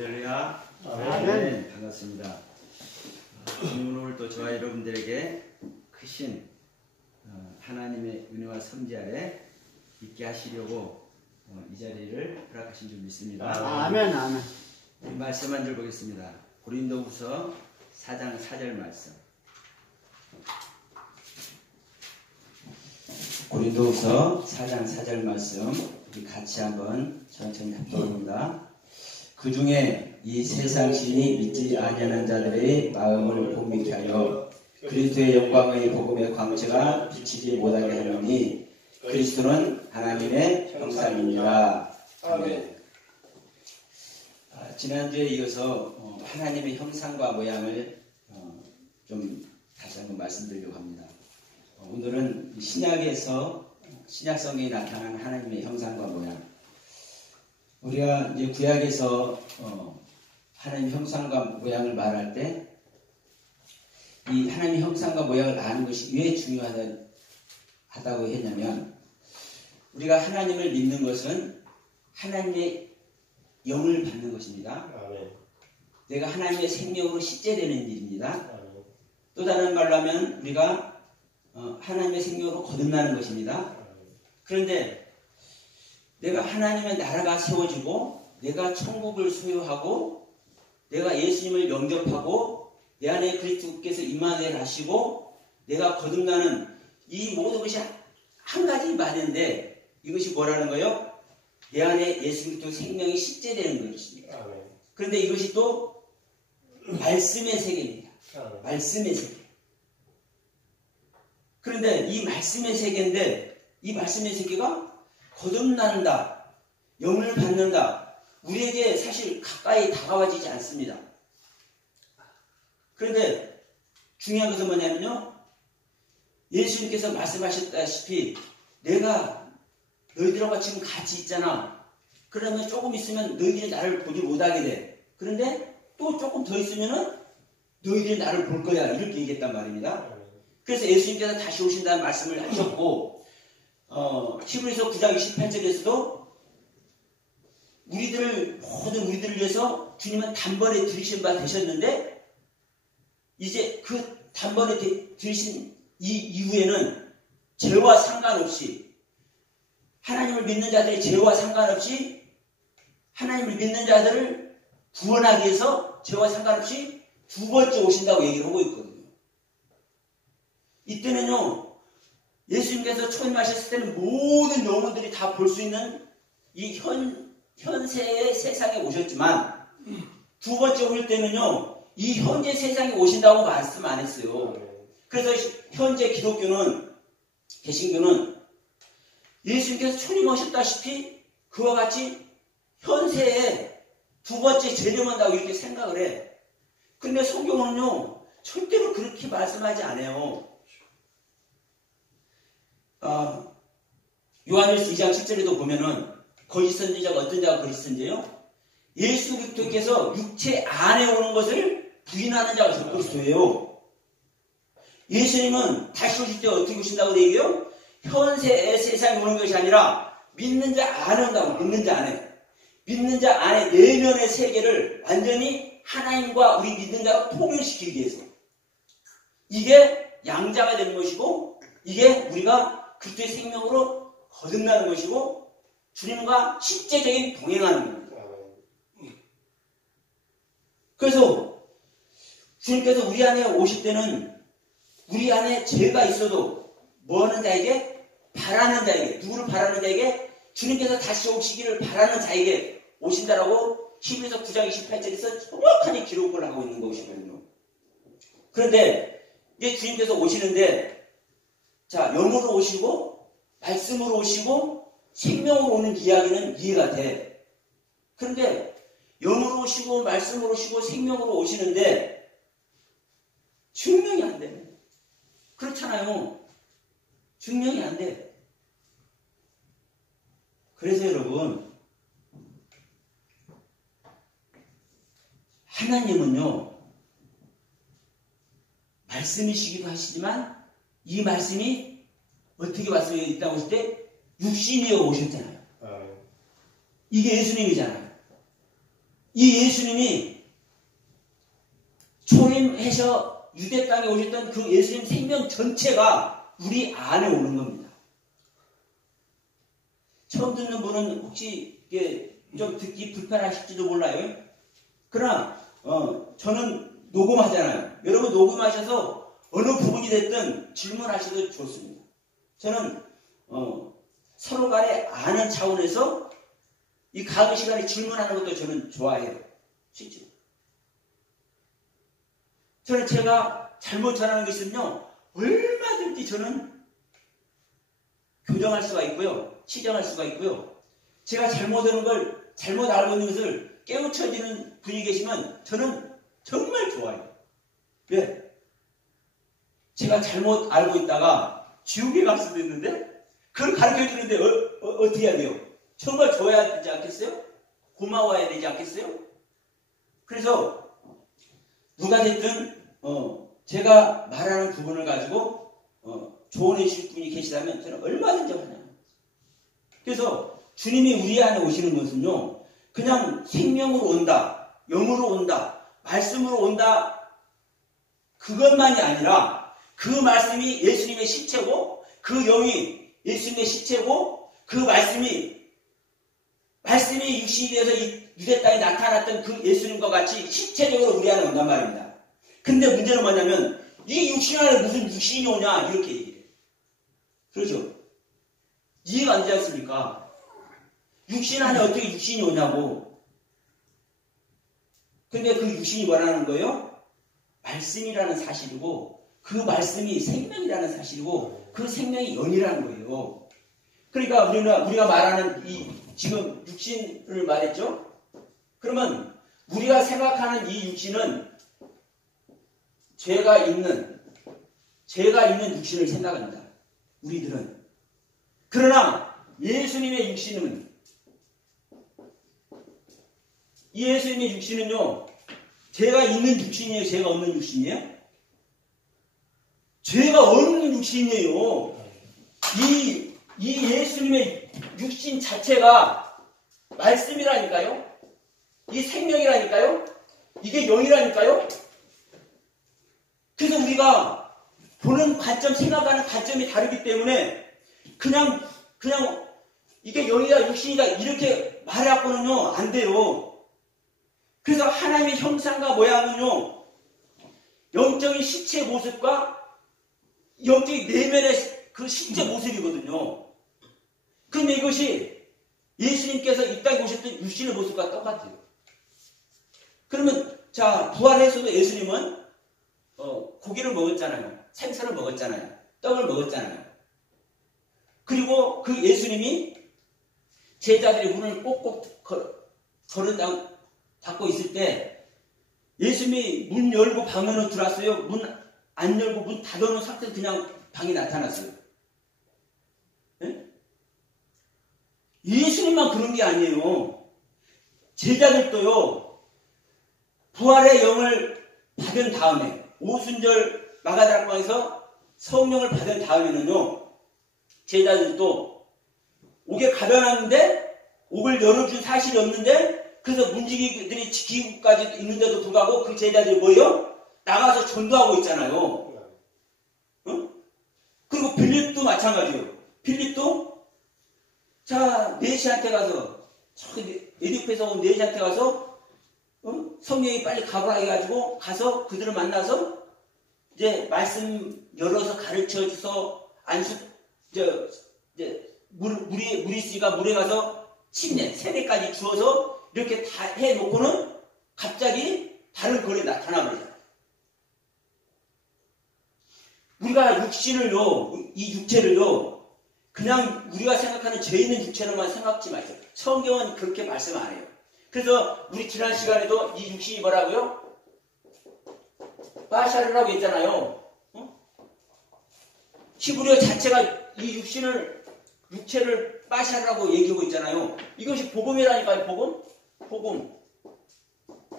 할렐루야. 아멘. 반갑습니다. 오늘 또 저와 여러분들에게 크신 하나님의 은혜와 섭리 아래 있게 하시려고 이 자리를 허락하신 줄 믿습니다. 아멘. 아멘. 이 말씀 한 줄 보겠습니다. 고린도후서 4장 4절 말씀. 고린도후서 4장 4절 말씀 우리 같이 한번 천천히 합독합니다. 그 중에 이 세상 신이 믿지 아니하는 자들의 마음을 본미케 하여 그리스도의 영광의 복음의 광채가 비치지 못하게 하려니 그리스도는 하나님의 형상입니다. 아멘. 지난주에 이어서 하나님의 형상과 모양을 좀 다시 한번 말씀드리려고 합니다. 오늘은 신약에서 신약성경에 나타난 하나님의 형상과 모양. 우리가 이제 구약에서 하나님의 형상과 모양을 말할 때 이 하나님의 형상과 모양을 아는 것이 왜 중요하다고 했냐면 우리가 하나님을 믿는 것은 하나님의 영을 받는 것입니다. 아멘. 내가 하나님의 생명으로 실제되는 일입니다. 아멘. 또 다른 말로 하면 우리가 하나님의 생명으로 거듭나는 것입니다. 그런데 내가 하나님의 나라가 세워지고 내가 천국을 소유하고 내가 예수님을 영접하고 내 안에 그리스도께서 임마누엘 하시고 내가 거듭나는 이 모든 것이 한 가지 말인데 이것이 뭐라는 거예요? 내 안에 예수 그리스도 생명이 실제되는 것입니다. 아멘. 그런데 이것이 또 말씀의 세계입니다. 아멘. 말씀의 세계. 그런데 이 말씀의 세계인데 이 말씀의 세계가 거듭난다, 영을 받는다. 우리에게 사실 가까이 다가와지지 않습니다. 그런데 중요한 것은 뭐냐면요. 예수님께서 말씀하셨다시피 내가 너희들하고 지금 같이 있잖아. 그러면 조금 있으면 너희들이 나를 보지 못하게 돼. 그런데 또 조금 더 있으면은 너희들이 나를 볼 거야. 이렇게 얘기했단 말입니다. 그래서 예수님께서 다시 오신다는 말씀을 하셨고 히브리서 9장 28절에서도 모든 우리들을 위해서 주님은 단번에 들으신 바 되셨는데 이제 그 단번에 들으신 이 이후에는 죄와 상관없이 하나님을 믿는 자들의 죄와 상관없이 하나님을 믿는 자들을 구원하기 위해서 죄와 상관없이 두 번째 오신다고 얘기를 하고 있거든요. 이때는요. 예수님께서 초임하셨을 때는 모든 영혼들이 다 볼 수 있는 이 현세의 세상에 오셨지만 두 번째 올 때는요. 이 현재 세상에 오신다고 말씀 안 했어요. 그래서 현재 기독교는 개신교는 예수님께서 초림하셨다시피 그와 같이 현세에 두 번째 재림한다고 이렇게 생각을 해. 근데 성경은요. 절대로 그렇게 말씀하지 않아요. 요한일서 2장 10절에도 보면은 거짓 선지자가 어떤 자가 거짓 선지자요? 예수 그리스도께서 육체 안에 오는 것을 부인하는 자가 적그리스도예요. 예수님은 다시 오실 때 어떻게 오신다고 얘기해요? 현세의 세상에 오는 것이 아니라 믿는 자 안에 온다고. 믿는 자 안에. 믿는 자 안에 내면의 세계를 완전히 하나님과 우리 믿는 자가 통일시키기 위해서. 이게 양자가 되는 것이고 이게 우리가 그리스도의 생명으로 거듭나는 것이고 주님과 실제적인 동행하는 겁니다. 그래서 주님께서 우리 안에 오실 때는 우리 안에 죄가 있어도 뭐하는 자에게? 바라는 자에게. 누구를 바라는 자에게? 주님께서 다시 오시기를 바라는 자에게 오신다라고 히브리서 9장 28절에서 정확하게 기록을 하고 있는 것이거든요. 그런데 이제 주님께서 오시는데 자, 영으로 오시고 말씀으로 오시고 생명으로 오는 이야기는 이해가 돼. 그런데 영으로 오시고 말씀으로 오시고 생명으로 오시는데 증명이 안 돼. 그렇잖아요. 증명이 안 돼. 그래서 여러분 하나님은요 말씀이시기도 하시지만 이 말씀이 어떻게 말씀이 있다고 하실 때 육신이어 오셨잖아요. 이게 예수님이잖아요. 이 예수님이 초림해서 유대 땅에 오셨던 그 예수님 생명 전체가 우리 안에 오는 겁니다. 처음 듣는 분은 혹시 이게 좀 듣기 불편하실지도 몰라요. 그러나 저는 녹음하잖아요. 여러분 녹음하셔서 어느 부분이 됐든 질문하셔도 좋습니다. 저는 서로 간에 아는 차원에서 이 강의 시간에 질문하는 것도 저는 좋아해요. 실제로. 저는 제가 잘못 전하는 게 있으면요, 얼마든지 저는 교정할 수가 있고요, 시정할 수가 있고요. 제가 잘못하는 걸, 잘못 알고 있는 것을 깨우쳐지는 분이 계시면 저는 정말 좋아요. 왜? 제가 잘못 알고 있다가 지옥에 갈 수도 있는데 그걸 가르쳐 주는데 어떻게 해야 돼요? 정말 좋아야 되지 않겠어요? 고마워야 되지 않겠어요? 그래서 누가 됐든 제가 말하는 부분을 가지고 조언해 주실 분이 계시다면 저는 얼마든지 환영합니다. 그래서 주님이 우리 안에 오시는 것은요, 그냥 생명으로 온다, 영으로 온다, 말씀으로 온다, 그것만이 아니라 그 말씀이 예수님의 시체고, 그 영이 예수님의 시체고, 그 말씀이 육신이 되어서 이 유대 땅에 나타났던 그 예수님과 같이 실체적으로 우리 안에 온단 말입니다. 근데 문제는 뭐냐면 이 육신 안에 무슨 육신이 오냐 이렇게 얘기해요. 그렇죠? 이해가 안 되지 않습니까? 육신 안에 어떻게 육신이 오냐고. 근데 그 육신이 뭐라는 거예요? 말씀이라는 사실이고, 그 말씀이 생명이라는 사실이고, 그 생명이 영이라는 거예요. 그러니까 우리가 말하는 이 지금 육신을 말했죠? 그러면 우리가 생각하는 이 육신은 죄가 있는 육신을 생각합니다. 우리들은. 그러나 예수님의 육신은, 이 예수님의 육신은요, 죄가 있는 육신이에요? 죄가 없는 육신이에요? 죄가 없는 육신이에요. 이 예수님의 육신 자체가 말씀이라니까요? 이 생명이라니까요? 이게 영이라니까요? 그래서 우리가 보는 관점, 생각하는 관점이 다르기 때문에 그냥 이게 영이다, 육신이다 이렇게 말해갖고는요, 안 돼요. 그래서 하나님의 형상과 모양은요, 영적인 시체 모습과 영적인 내면의 그 실제 모습이거든요. 그런데 이것이 예수님께서 이 땅에 오셨던 육신의 모습과 똑같아요. 그러면 자, 부활해서도 예수님은 고기를 먹었잖아요. 생선을 먹었잖아요. 떡을 먹었잖아요. 그리고 그 예수님이 제자들이 문을 꼭꼭 닫고 있을 때 예수님이 문 열고 방으로 들어왔어요? 문 안 열고 문 닫아놓은 상태로 그냥 방이 나타났어요. 네? 예수님만 그런 게 아니에요. 제자들도요, 부활의 영을 받은 다음에 오순절 마가다락방에서 성령을 받은 다음에는요, 제자들도 옥에 가둬놨는데 옥을 열어준 사실이 없는데, 그래서 문지기들이 지키고까지 있는데도 불구하고 그 제자들이 뭐예요? 나가서 전도하고 있잖아요. 그리고 빌립도 마찬가지예요. 빌립도 자, 네시한테 가서, 저기 에디오피아에서 온 네시한테 가서 성령이 빨리 가보라 해가지고 가서 그들을 만나서 이제 말씀 열어서 가르쳐 줘서 물이 있으니까 물에 가서 침례 세례까지 주어서 이렇게 다 해놓고는 갑자기 다른 거리에 나타나버리잖아요. 우리가 육신을요, 이 육체를요, 그냥 우리가 생각하는 죄 있는 육체로만 생각지 마세요. 성경은 그렇게 말씀 안 해요. 그래서 우리 지난 시간에도 이 육신이 뭐라고요? 빠샤르라고 했잖아요. 히브리어 자체가 이 육체를 빠샤르라고 얘기하고 있잖아요. 이것이 복음이라니까요. 복음.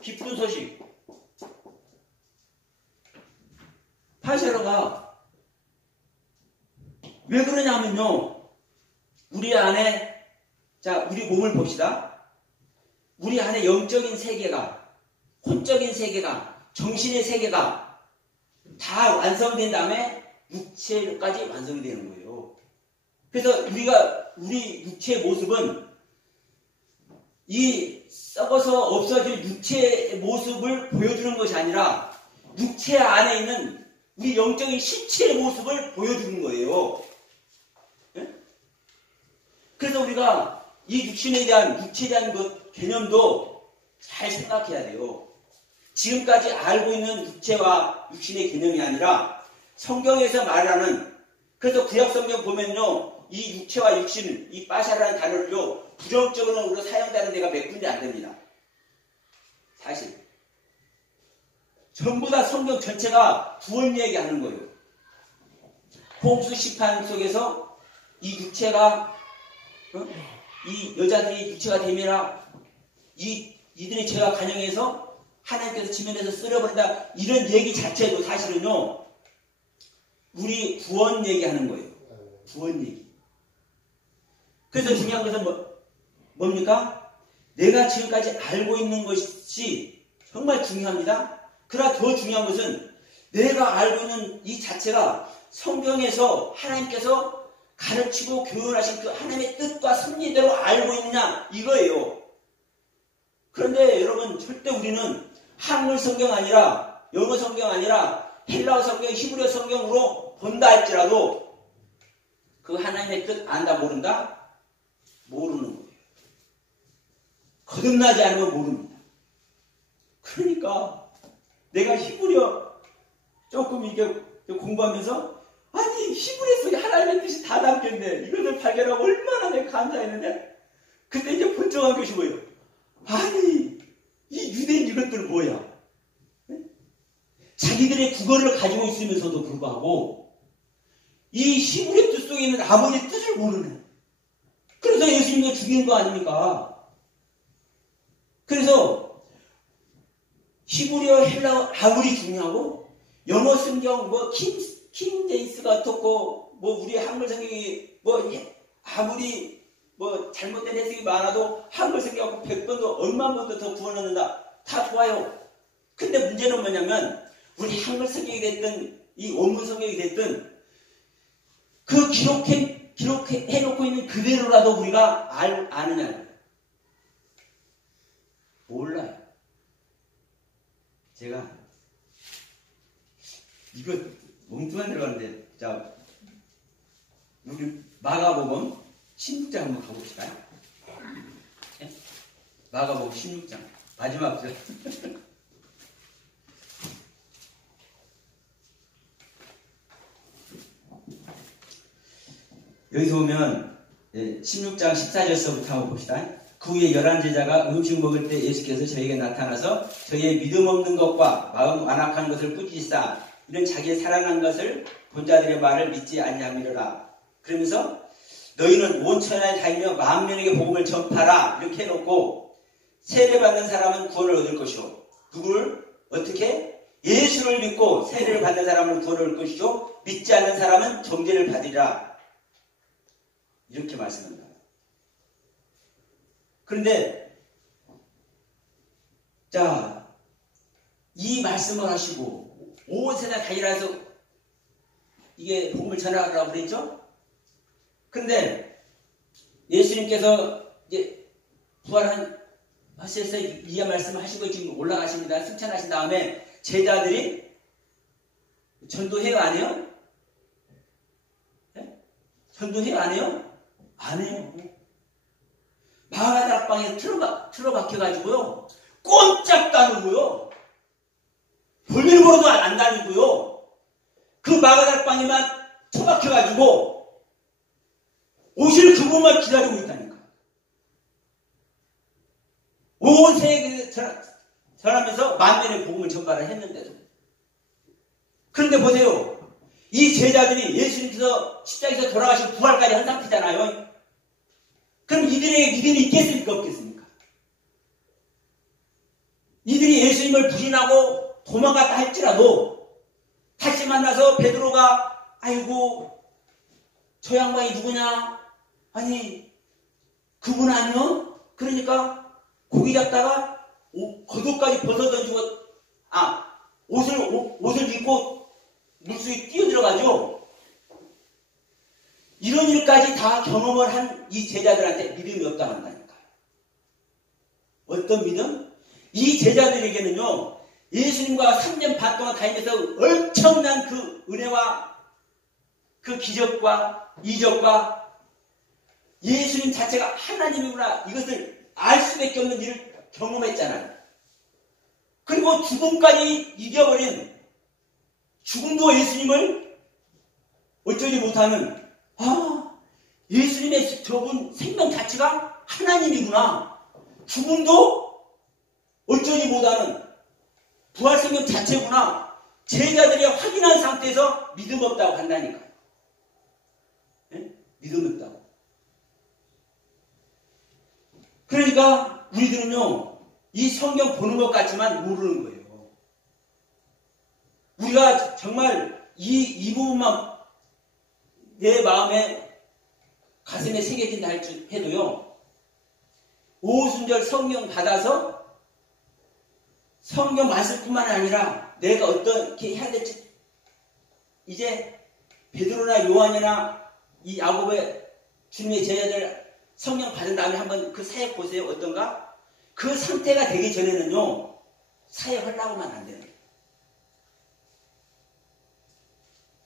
기쁜 소식. 빠샤르가 왜 그러냐면요, 우리 안에, 자, 우리 몸을 봅시다. 우리 안에 영적인 세계가, 혼적인 세계가, 정신의 세계가 다 완성된 다음에 육체까지 완성이 되는 거예요. 그래서 우리 육체의 모습은 이 썩어서 없어질 육체의 모습을 보여주는 것이 아니라 육체 안에 있는 우리 영적인 신체의 모습을 보여주는 거예요. 예? 그래서 우리가 이 육체에 대한 그 개념도 잘 생각해야 돼요. 지금까지 알고 있는 육체와 육신의 개념이 아니라 성경에서 말하는, 그래서 구약성경 보면요, 이 육체와 육신, 이 빠샤라는 단어를요, 부정적으로 사용되는 데가 몇 군데 안 됩니다. 사실. 전부 다 성경 전체가 구원 얘기하는 거예요. 홍수 심판 속에서 이 육체가, 이 여자들이 육체가 되면라, 이들의 죄가 간영해서 하나님께서 지면에서 쓸어버린다, 이런 얘기 자체도 사실은요, 우리 구원 얘기하는 거예요. 구원 얘기. 그래서 중요한 것은 뭡니까? 내가 지금까지 알고 있는 것이 정말 중요합니다. 그러나 더 중요한 것은 내가 알고 있는 이 자체가 성경에서 하나님께서 가르치고 교훈하신 그 하나님의 뜻과 섭리대로 알고 있느냐, 이거예요. 그런데 여러분, 절대 우리는 한글 성경 아니라, 영어 성경 아니라 헬라어 성경, 히브리어 성경으로 본다 할지라도 그 하나님의 뜻 안다 모른다? 모르는 거예요. 거듭나지 않으면 모릅니다. 그러니까 내가 히브리어 조금 이게 공부하면서, 아니 히브리어 속에 하나님의 뜻이 다 담겼네, 이것을 발견하고 얼마나 내가 감사했는데, 그때 이제 번쩍한 것이 뭐예요? 아니 이 유대인 이것들 뭐야? 네? 자기들의 국어를 가지고 있으면서도 불구하고 이 히브리어 뜻 속에 있는 아버지의 뜻을 모르네. 그래서 예수님도 죽인 거 아닙니까? 그래서 히브리어, 헬라어 아무리 중요하고, 영어 성경 킹 제임스가 어떻고, 우리 한글 성경이 아무리 잘못된 해석이 많아도 한글 성경하고 100번도 얼마 번도 더 구원받는다, 다 좋아요. 근데 문제는 뭐냐면, 우리 한글 성경이 됐든 이 원문 성경이 됐든 그 기록해놓고 있는 그대로라도 우리가 아느냐? 몰라요. 제가 이거 멍뚱한 들어가는데, 자, 우리 마가복음 16장 한번 가봅시다. 네? 마가복음 16장 마지막 절. 여기서 보면 16장 14절서부터 한번 봅시다. 그 후에 11제자가 음식 먹을 때 예수께서 저에게 나타나서 저희의 믿음 없는 것과 마음 완악한 것을 꾸짖으사 이런 자기의 살아난 것을 본 자들의 말을 믿지 아니함이로라. 그러면서 너희는 온 천하에 다니며 만민에게 복음을 전파라, 이렇게 해놓고, 세례받는 사람은 구원을 얻을 것이요, 누구를 어떻게? 예수를 믿고 세례를 받는 사람은 구원을 얻을 것이요, 믿지 않는 사람은 정죄를 받으리라, 이렇게 말씀합니다. 그런데 자, 이 말씀을 하시고 온 세상 다니라 해서 이게 복음을 전하라고 그랬죠? 그런데 예수님께서 이제 부활하셔서 이 말씀을 하시고 지금 올라가십니다. 승천하신 다음에 제자들이 전도해요, 안 해요? 네? 전도해요, 안 해요? 안 해요. 마가다락방에 틀어박혀가지고요, 꼼짝도 안 하고요, 볼일 보러도 안 다니고요, 그 마가다락방에만 처박혀가지고 오실 그분만 기다리고 있다니까. 온 세계에 전하면서 만민의 복음을 전파를 했는데도. 그런데 보세요, 이 제자들이 예수님께서 십자가에서 돌아가시고 부활까지 한 상태잖아요. 그럼 이들에게 믿음이 있겠습니까, 없겠습니까? 이들이 예수님을 부인하고 도망갔다 할지라도 다시 만나서 베드로가, 아이고 저 양반이 누구냐? 아니 그분 아니요? 그러니까 고기 잡다가 겉옷까지 벗어 던지고 옷을 입고 물속에 뛰어들어가죠. 이런 일까지 다 경험을 한 이 제자들한테 믿음이 없다고 한다니까. 어떤 믿음? 이 제자들에게는요, 예수님과 3년 반 동안 다니면서 엄청난 그 은혜와 그 기적과 이적과 예수님 자체가 하나님이구나, 이것을 알 수밖에 없는 일을 경험했잖아요. 그리고 죽음까지 이겨버린, 죽음도 예수님을 어쩌지 못하는, 예수님의 저분 생명 자체가 하나님이구나. 죽음도 어쩌지 못하는 부활생명 자체구나. 제자들이 확인한 상태에서 믿음 없다고 한다니까. 네? 믿음 없다고. 그러니까 우리들은요, 이 성경 보는 것 같지만 모르는 거예요. 우리가 정말 이 부분만 내 마음에 가슴에 새겨진다 해도요, 오순절 성경 받아서 성경 말씀뿐만 아니라 내가 어떻게 해야 될지, 이제 베드로나 요한이나 이 야고보의 주님의 제자들 성령 받은 다음에 한번 그 사역 보세요. 어떤가? 그 상태가 되기 전에는요, 사역하려고만 안 돼요.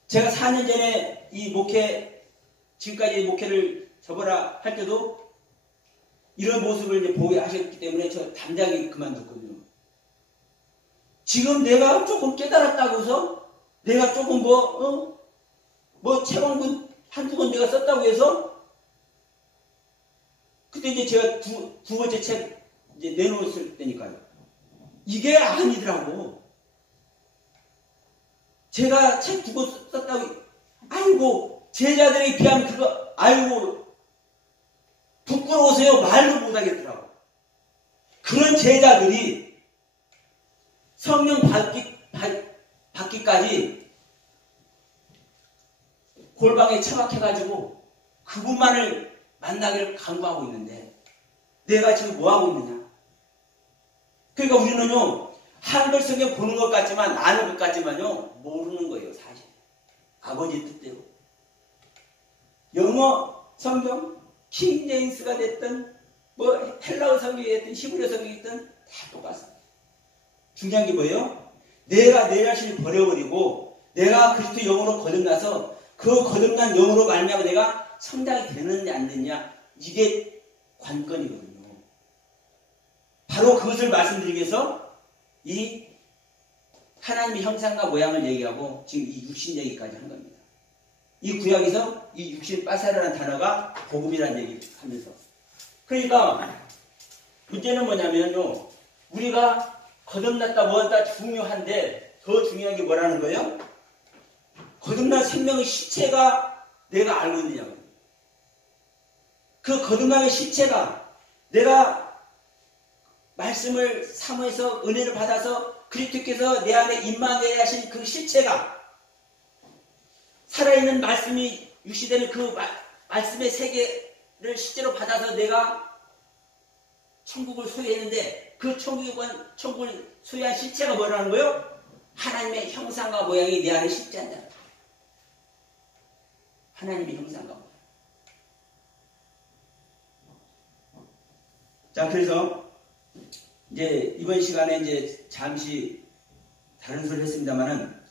제가 4년 전에 이 지금까지 목회를 접어라 할 때도 이런 모습을 이제 보게 하셨기 때문에 저 담장이 그만뒀거든요. 지금 내가 조금 깨달았다고 해서 내가 조금 책원군 한두 권 내가 썼다고 해서 그때 이제 제가 두 번째 책 이제 내놓았을 때니까요. 이게 아니더라고. 제가 책 두 권 썼다고, 아이고, 제자들에 비하면 그거, 아이고, 부끄러우세요. 말도 못하겠더라고. 그런 제자들이 성령 받기까지 골방에 처박혀가지고 그분만을 만나기를 간구하고 있는데 내가 지금 뭐하고 있느냐. 그러니까 우리는요, 한글 성경 보는 것 같지만, 아는 것 같지만요, 모르는 거예요, 사실. 아버지 뜻대로. 영어 성경, 킹 제임스가 됐든, 헬라어 성경이 됐든, 히브리어 성경이 됐든, 다 똑같습니다. 중요한 게 뭐예요? 내가 내 자신을 버려버리고, 내가 그리스도 영으로 거듭나서, 그 거듭난 영으로 말미암아 내가 성장이 되느냐, 안 되느냐, 이게 관건이거든요. 바로 그것을 말씀드리기 위해서, 이 하나님의 형상과 모양을 얘기하고 지금 이 육신 얘기까지 한 겁니다. 이 구약에서 이 육신 빠사르라는 단어가 복음이라는 얘기를 하면서, 그러니까 문제는 뭐냐면요, 우리가 거듭났다 뭐였다 중요한데 더 중요한 게 뭐라는 거예요? 거듭난 생명의 실체가 내가 알고 있느냐고. 그 거듭남의 실체가 내가 말씀을 사모해서 은혜를 받아서 그리스도께서 내 안에 임하게 하신 그 실체가, 살아있는 말씀이 유시되는 그 말씀의 세계를 실제로 받아서 내가 천국을 소유했는데, 그 천국을 소유한 실체가 뭐라는 거예요? 하나님의 형상과 모양이 내 안에 실제한다. 하나님의 형상과 모양. 자, 그래서 이제 이번 시간에 이제 잠시 다른 소리를 했습니다만은,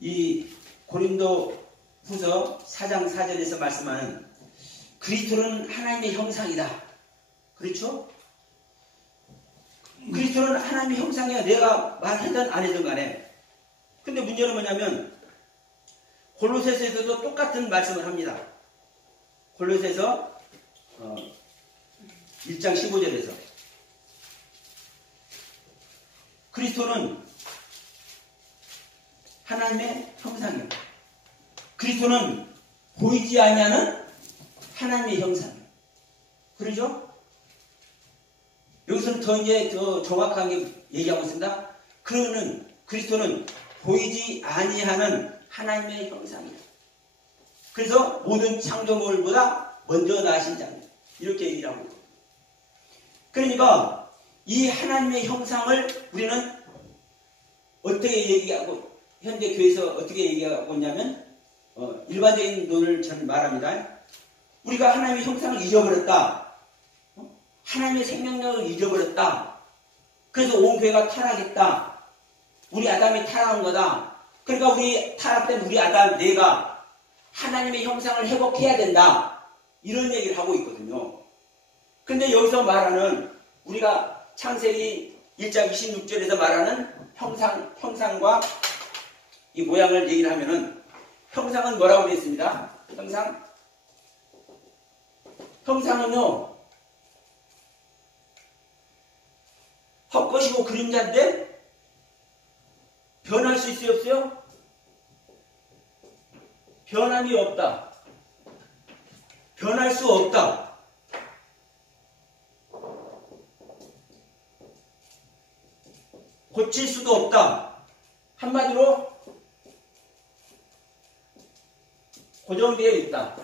이 고린도 후서 4장 4절에서 말씀하는 그리스도는 하나님의 형상이다. 그렇죠? 그리스도는 하나님의 형상이야. 내가 말하든 안 하든 간에. 근데 문제는 뭐냐면 골로새서에서도 똑같은 말씀을 합니다. 골로새서 1장 15절에서 그리스도는 하나님의 형상이에요. 그리스도는 보이지 아니하는 하나님의 형상이에요. 그러죠? 여기서는 더 정확하게 얘기하고 있습니다. 그리스도는 보이지 아니하는 하나님의 형상이다. 그래서 모든 창조물보다 먼저 나신 자입니다. 이렇게 얘기를 하고 있습니다. 그러니까 이 하나님의 형상을 우리는 어떻게 얘기하고, 현대 교회에서 어떻게 얘기하고 있냐면, 일반적인 논을 저는 말합니다. 우리가 하나님의 형상을 잊어버렸다. 하나님의 생명력을 잊어버렸다. 그래서 온 교회가 타락했다. 우리 아담이 타락한 거다. 그러니까 우리 타락된 우리 아담, 내가 하나님의 형상을 회복해야 된다. 이런 얘기를 하고 있거든요. 근데 여기서 말하는, 우리가 창세기 1장 26절에서 말하는 형상과 이 모양을 얘기를 하면은, 형상은 뭐라고 되어 있습니다. 형상은요, 헛것이고 그림자인데 변할 수 있어요, 없어요? 변함이 없다. 변할 수 없다. 고칠 수도 없다. 한마디로 고정되어 있다.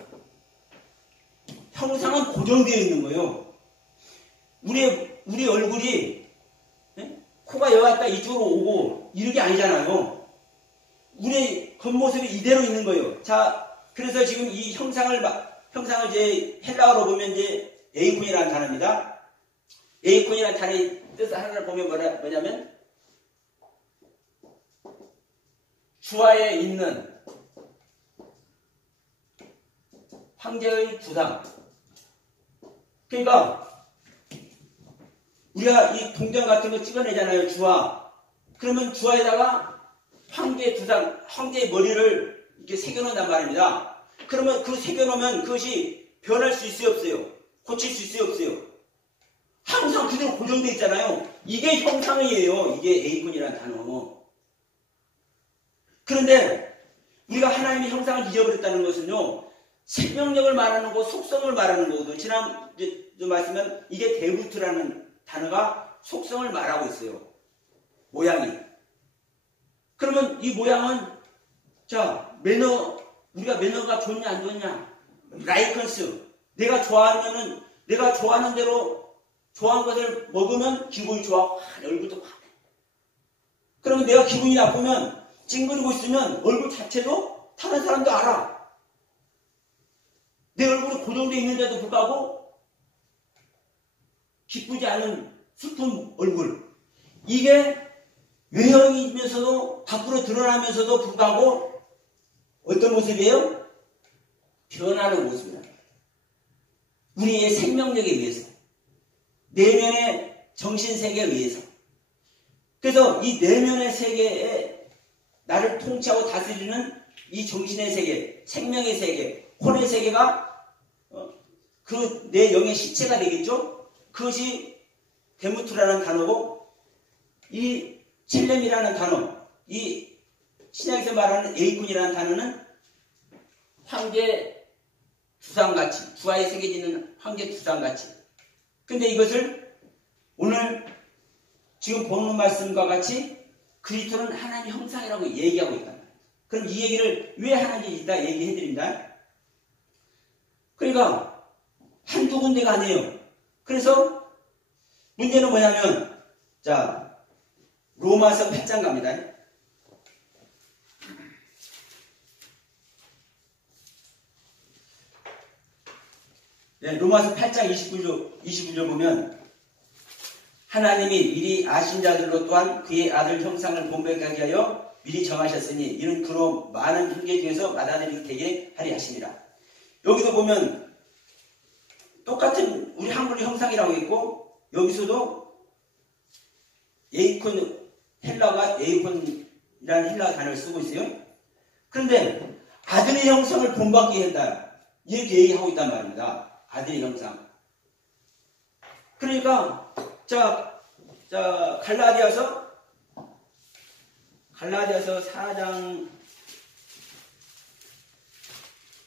형상은 고정되어 있는 거예요. 우리 얼굴이 코가 여기 왔다 이쪽으로 오고 이런 게 아니잖아요. 우리 겉모습이 이대로 있는 거예요. 자, 그래서 지금 이 형상을 이제 헬라어로 보면 이제 에이콘이라는 단어입니다. 에이콘이라는 단어의 뜻을 하나를 보면 뭐냐면, 주하에 있는 황제의 두상. 그러니까 우리가 이 동전 같은 거 찍어내잖아요, 주화. 그러면 주화에다가 황제의 두상, 황제의 머리를 이렇게 새겨놓는단 말입니다. 그러면 그 새겨놓으면 그것이 변할 수 있어요, 없어요? 고칠 수 있어요, 없어요? 항상 그대로 고정되어 있잖아요. 이게 형상이에요. 이게 에이콘이라는 단어. 그런데 우리가 하나님의 형상을 잊어버렸다는 것은요, 생명력을 말하는 거, 속성을 말하는 거거든요. 지난주에 말씀은 이게 데브트라는 단어가 속성을 말하고 있어요. 모양이. 그러면 이 모양은, 자, 우리가 매너가 좋냐, 안 좋냐? 라이컨스. 내가 좋아하는 대로 좋아하는 것을 먹으면 기분이 좋아. 얼굴도 환해. 그러면 내가 기분이 나쁘면, 찡그리고 있으면 얼굴 자체도 다른 사람도 알아. 내 얼굴이 고정되어 있는데도 불구하고 기쁘지 않은 슬픈 얼굴. 이게 외형이면서도 밖으로 드러나면서도 불구하고 어떤 모습이에요? 변하는 모습이다. 우리의 생명력에 의해서, 내면의 정신세계에 의해서. 그래서 이 내면의 세계에 나를 통치하고 다스리는 이 정신의 세계, 생명의 세계, 혼의 세계가 그 내 영의 시체가 되겠죠? 그것이 데무트라는 단어고, 이 첼렘이라는 단어, 이 신약에서 말하는 에이콘이라는 단어는 황제 두상같이, 주하에 새겨지는 황제 두상같이. 근데 이것을 오늘 지금 보는 말씀과 같이 그리스도는 하나님의 형상이라고 얘기하고 있다. 그럼 이 얘기를 왜 하는지 이따 얘기해드립니다. 그러니까 한두 군데가 아니에요. 그래서 문제는 뭐냐면, 자, 로마서 8장 갑니다. 네, 로마서 8장 29절 보면, 하나님이 미리 아신 자들로 또한 그의 아들 형상을 본받게 하여 미리 정하셨으니 이는 그로 많은 형제 중에서 받아들이게 되게 하리 하시니라. 여기도 보면 똑같은 우리 한글의 형상이라고 했고, 여기서도 에이콘, 헬라가 에이콘이라는 헬라 단어를 쓰고 있어요. 그런데 아들의 형상을 본받게 한다, 이렇게 얘기하고 있단 말입니다. 아들의 형상. 그러니까 자 갈라디아서 4장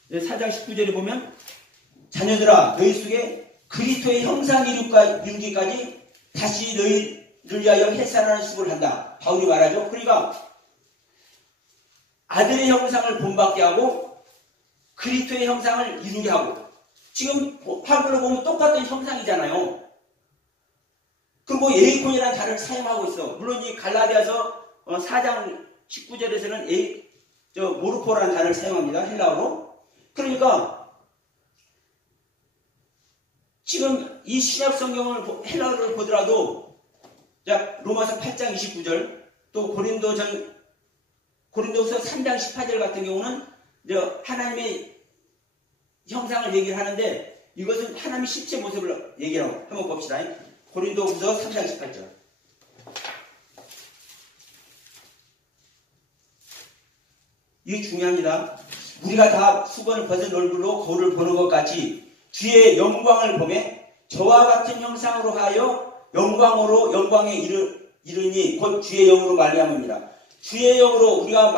19절에 보면, 자녀들아 너희 속에 그리스도의 형상 이루기까지 다시 너희를 위하여 햇살하는 수고를 한다. 바울이 말하죠. 그러니까 아들의 형상을 본받게 하고 그리스도의 형상을 이루게 하고, 지금 한글로 보면 똑같은 형상이잖아요. 그리고 에이콘이라는 단어를 사용하고 있어. 물론 이 갈라디아서 4장 19절에서는 모르포라는 단어를 사용합니다. 헬라어로. 그러니까 지금 이 신약 성경을 헬라어를 보더라도 자, 로마서 8장 29절 또 고린도서 3장 18절 같은 경우는 하나님의 형상을 얘기를 하는데 이것은 하나님의 실제 모습을 얘기하고 한번 봅시다. 고린도후서 3장 18절. 이게 중요합니다. 우리가 다 수건을 벗은 얼굴로 거울을 보는 것 같이 주의 영광을 보매 저와 같은 형상으로 하여 영광에 이르니 곧 주의 영으로 말미암습니다. 주의 영으로 우리가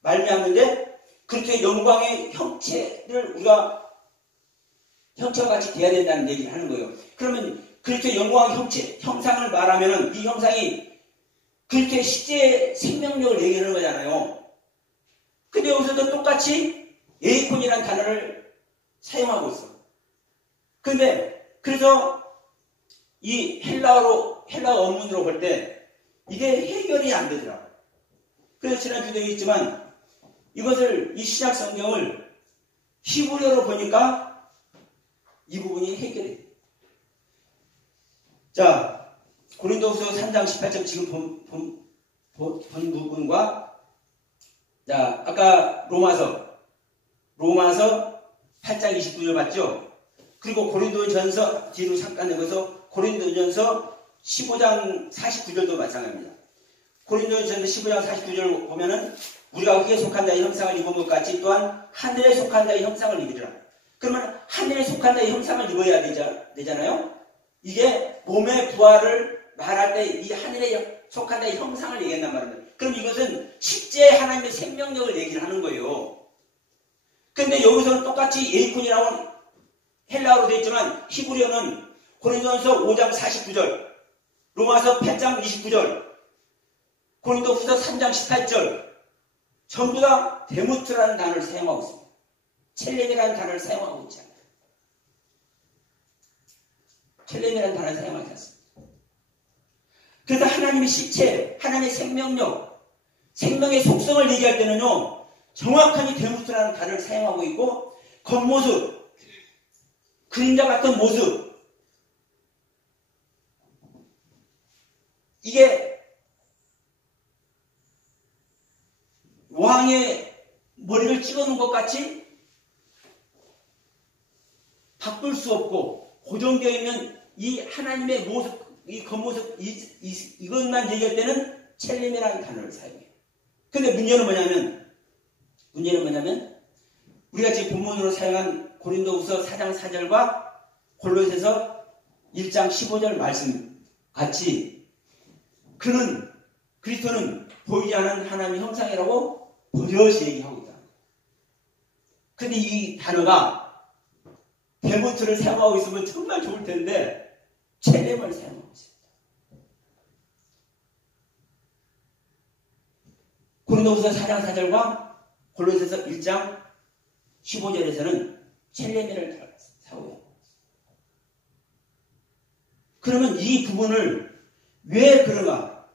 말미암는데 그렇게 영광의 형체를 우리가 형체와 같이 돼야 된다는 얘기를 하는 거예요. 그러면 그렇게 영광의 형상을 말하면은 이 형상이 그렇게 실제 생명력을 얘기하는 거잖아요. 근데 여기서도 똑같이 에이콘이라는 단어를 사용하고 있어. 근데 그래서 이 헬라어 원문으로 볼 때 이게 해결이 안 되더라고요. 그래서 지난주도 얘기했지만 이것을 이 신약 성경을 히브리어로 보니까 이 부분이 해결이 돼요. 자, 고린도후서 3장 18절 지금 본 부분과 자, 아까 로마서 8장 29절 봤죠? 그리고 고린도전서 뒤로 잠깐 내면서 고린도전서 15장 49절도 마찬가지입니다. 고린도전서 15장 49절 보면은 우리가 흙에 속한 자의 형상을 입은 것 같이 또한 하늘에 속한 자의 형상을 입으리라. 그러면 하늘에 속한 자의 형상을 입어야 되잖아요? 이게 몸의 부활을 말할 때 이 하늘에 속한 자의 형상을 얘기한단 말입니다. 그럼 이것은 실제 하나님의 생명력을 얘기를 하는 거예요. 근데 여기서는 똑같이 에이콘이라고 헬라어로 되어 있지만 히브리어는 고린도전서 5장 49절, 로마서 8장 29절, 고린도후서 3장 18절 전부 다 데모트라는 단어를 사용하고 있습니다. 첼렘이라는 단어를 사용하고 있지 않아요. 첼렘이라는 단어를 사용하지 않습니다. 그래서 하나님의 실체, 하나님의 생명력, 생명의 속성을 얘기할 때는요, 정확하게 데모트라는 단어를 사용하고 있고, 겉모습, 그림자 같은 모습, 이게 왕의 머리를 찍어놓은 것 같이 바꿀 수 없고 고정되어 있는 이 하나님의 모습, 이 겉모습, 이것만 얘기할 때는 첼렘이라는 단어를 사용해요. 근데 문제는 뭐냐면 우리가 지금 본문으로 사용한 고린도후서 4장 4절과 골로새서 1장 15절 말씀 같이 그리스도는 보이지 않는 하나님의 형상이라고 버젓이 얘기하고 있다. 근데 이 단어가 데모트를 사용하고 있으면 정말 좋을 텐데 첼렘을 사용하고 있습니다. 고린도후서 4장 4절과 골로새서 1장 15절에서는 첼렘을 사용해요. 그러면 이 부분을 왜 그런가?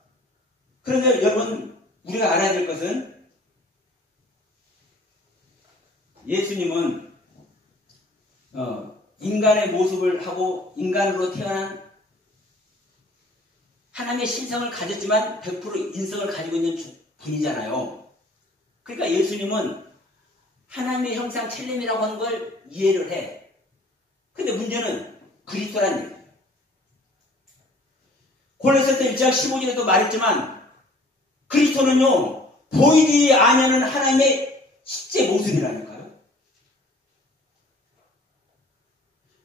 그런데 여러분 우리가 알아야 될 것은 예수님은 인간의 모습을 하고 인간으로 태어난 하나님의 신성을 가졌지만 100% 인성을 가지고 있는 분이잖아요. 그러니까 예수님은 하나님의 형상 첼렘이라고 하는 걸 이해를 해. 근데 문제는 그리스도란 얘기예요. 골로새서 1장 15절에도 말했지만 그리스도는요 보이지 아니하는 하나님의 실제 모습이라니까요.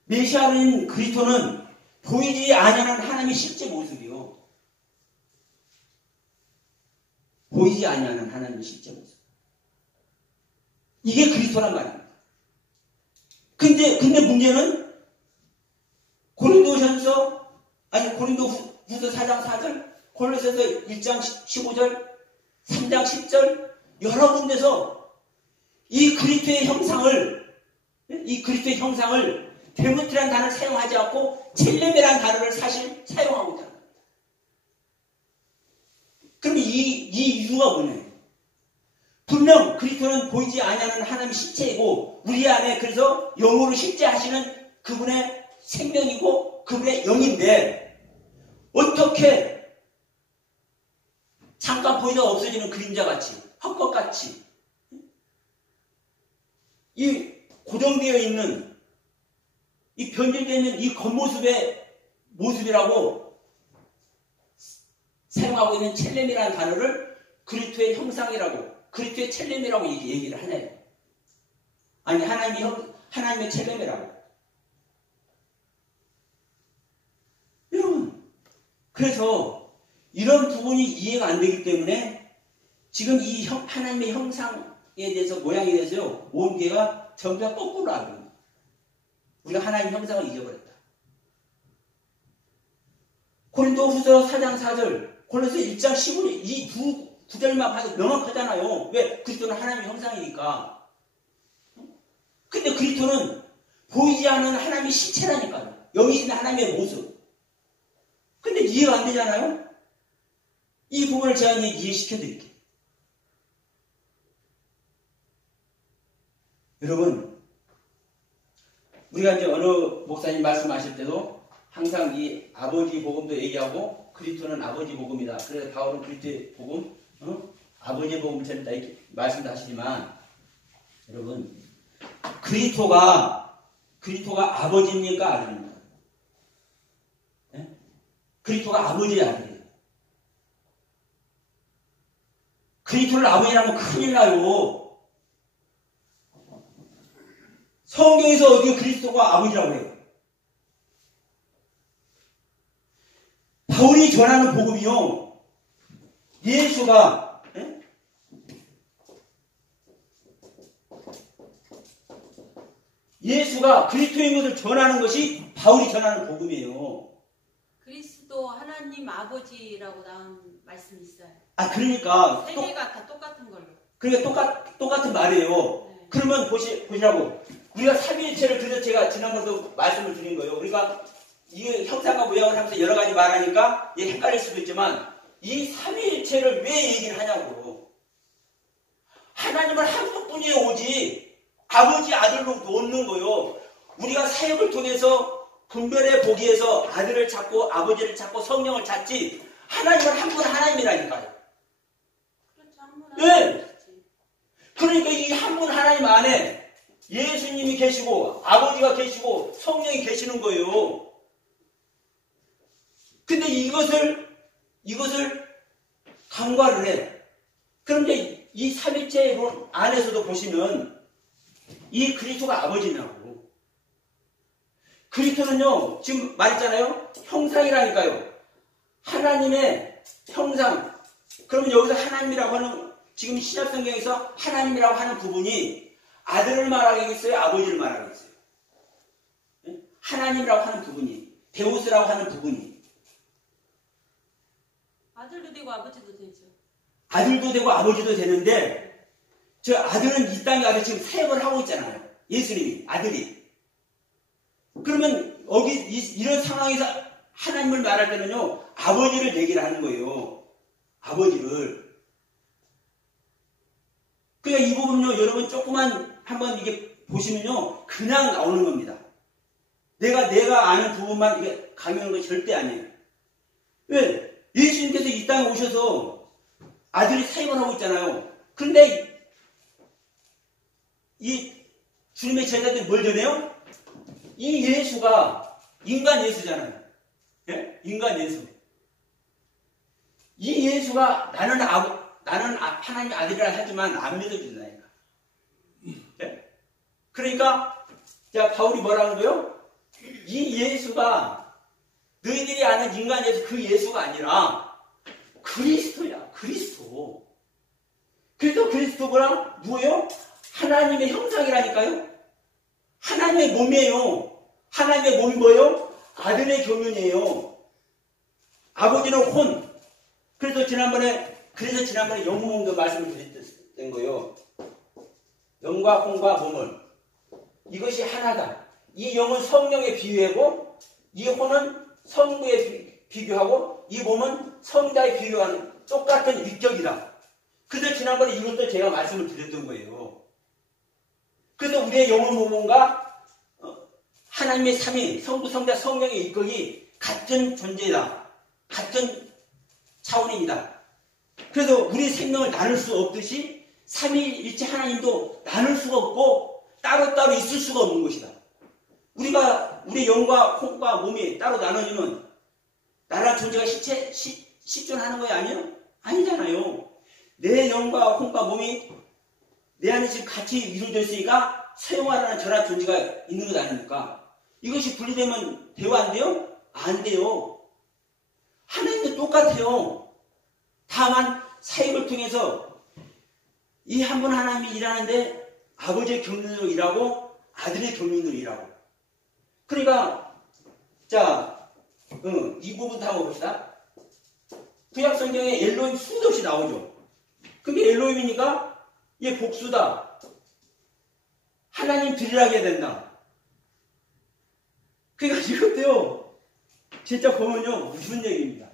메시아인 그리스도는 보이지 아니하는 하나님의 실제 모습이요. 보이지 아니하는 하나님의 실제 모습. 이게 그리스도란 말입니다. 근데 문제는 고린도후서 4장 4절, 골로새서 1장 15절, 3장 10절 여러 군데서 이 그리스도의 형상을 데모트라는 단어를 사용하지 않고 첼렘이라는 단어를 사실 사용하고 있다는 겁니다. 그럼 이 이유가 뭐냐면 분명 그리스도는 보이지 아니하는 하나님의 실체이고 우리 안에 그래서 영으로 실제하시는 그분의 생명이고 그분의 영인데 어떻게 잠깐 보이다가 없어지는 그림자같이 헛것같이 이 고정되어 있는 이 변질되어 있는 이 겉모습의 모습이라고 사용하고 있는 첼렘이라는 단어를 그리스도의 형상이라고 그리스도의 첼렘이라고 얘기를 하나요? 아니 하나님의 첼렘이라고. 여러분 그래서 이런 부분이 이해가 안 되기 때문에 지금 이 하나님의 형상에 대해서 모양에 대해서요 온 개가 전부 다 거꾸로 알고 있는 거예요. 우리가 하나님의 형상을 잊어버렸다. 고린도후서 4장 4절 골로새 1장 15절 이 두 구절만 봐도 명확하잖아요. 왜? 그리스도는 하나님의 형상이니까. 근데 그리스도는 보이지 않는 하나님의 실체라니까요. 영이신 하나님의 모습. 근데 이해가 안 되잖아요. 이 부분을 제가 이제 이해시켜 드릴게요. 여러분 우리가 이제 어느 목사님 말씀하실 때도 항상 이 아버지 복음도 얘기하고 그리스도는 아버지 복음이다. 그래서 바울은 그리스도의 복음 아버지 복음처럼 이렇게 말씀도 하시지만 여러분 그리스도가 아버지입니까 아들입니까? 네? 그리스도가 아버지의 아들이에요. 그리스도를 아버지라면 큰일 나요. 성경에서 어디 그리스도가 아버지라고 해요? 바울이 전하는 복음이요. 예수가 그리스도인 것을 전하는 것이 바울이 전하는 복음이에요. 그리스도 하나님 아버지라고 나온 말씀이 있어요. 아 그러니까 세 개가 다 똑같은 걸로. 그러니까 똑같은 말이에요. 네. 그러면 보시라고 우리가 삼위일체를 그래서 제가 지난번에도 말씀을 드린 거예요. 우리가 이 형상과 모양을 하면서 여러 가지 말하니까 헷갈릴 수도 있지만 이 삼위일체를 왜 얘기를 하냐고. 하나님은 한분뿐이에요. 오직 아버지 아들로 놓는 거요. 우리가 사역을 통해서 분별의 보기에서 아들을 찾고 아버지를 찾고 성령을 찾지 하나님은 한 분 하나님이라니까요. 그렇죠. 한 분 네. 하나님. 그러니까 이 한 분 하나님 안에 예수님이 계시고 아버지가 계시고 성령이 계시는 거예요. 근데 이것을 간과를 해. 그런데 이 삼위체론 안에서도 보시면 이 그리스도가 아버지냐고. 그리스도는요 지금 말했잖아요. 형상이라니까요. 하나님의 형상. 그러면 여기서 하나님이라고 하는 지금 신약성경에서 하나님이라고 하는 부분이 아들을 말하겠어요? 아버지를 말하겠어요? 하나님이라고 하는 부분이 데우스라고 하는 부분이 아들도 되고 아버지도 되죠. 아들도 되고 아버지도 되는데 저 아들은 이 땅에 와서 지금 사역을 하고 있잖아요. 예수님이 아들이. 그러면 여기 이런 상황에서 하나님을 말할 때는요 아버지를 얘기를 하는 거예요. 아버지를. 그러니까 이 부분은요 여러분 조금만 한번 이게 보시면요 그냥 나오는 겁니다. 내가 아는 부분만 이게 강요하는 건 절대 아니에요. 왜? 예수님께서 이 땅에 오셔서 아들이 사역을 하고 있잖아요. 그런데 이 주님의 제자들이 뭘 전해요? 이 예수가 인간 예수잖아요. 예? 인간 예수. 이 예수가 나는 하나님 아들이라 하지만 안 믿어준다니까. 예? 그러니까 자 바울이 뭐라는 거예요? 이 예수가 너희들이 아는 인간 예수 그 예수가 아니라 그리스도야. 그리스도. 그래서 그리스도가 뭐예요? 하나님의 형상이라니까요. 하나님의 몸이에요. 하나님의 몸이 뭐예요? 아들의 경륜이에요. 아버지는 혼. 그래서 지난번에 영혼도 말씀을 드렸던 거예요. 영과 혼과 몸을. 이것이 하나다. 이 영은 성령의 비유이고 이 호는 성부에 비교하고 이 몸은 성자에 비교하는 똑같은 위격이다. 그래서 지난번에 이것도 제가 말씀을 드렸던 거예요. 그래서 우리의 영혼 몸과 하나님의 삼위, 성부, 성자, 성령의 위격이 같은 존재다. 같은 차원입니다. 그래서 우리 생명을 나눌 수 없듯이 삼위일체 하나님도 나눌 수가 없고 따로따로 있을 수가 없는 것이다. 우리가 우리 영과 혼과 몸이 따로 나눠지면 나라 존재가 실존하는 거야 아니요? 아니잖아요. 내 영과 혼과 몸이 내 안에 지금 같이 이루어져 있으니까 사용하라는 저런 존재가 있는 것 아닙니까? 이것이 분리되면 돼요 안 돼요? 안 돼요. 하나님도 똑같아요. 다만 사역을 통해서 이 한 분 하나님이 일하는데 아버지의 경륜으로 일하고 아들의 경륜으로 일하고. 그러니까 자, 이 부분 다 한번 봅시다. 구약 성경에 엘로힘 수도 없이 나오죠. 근데 엘로힘이니까 얘 복수다. 하나님 들이라게 해야 된다. 그러니까 이것도요, 진짜 보면요, 무슨 얘기입니다.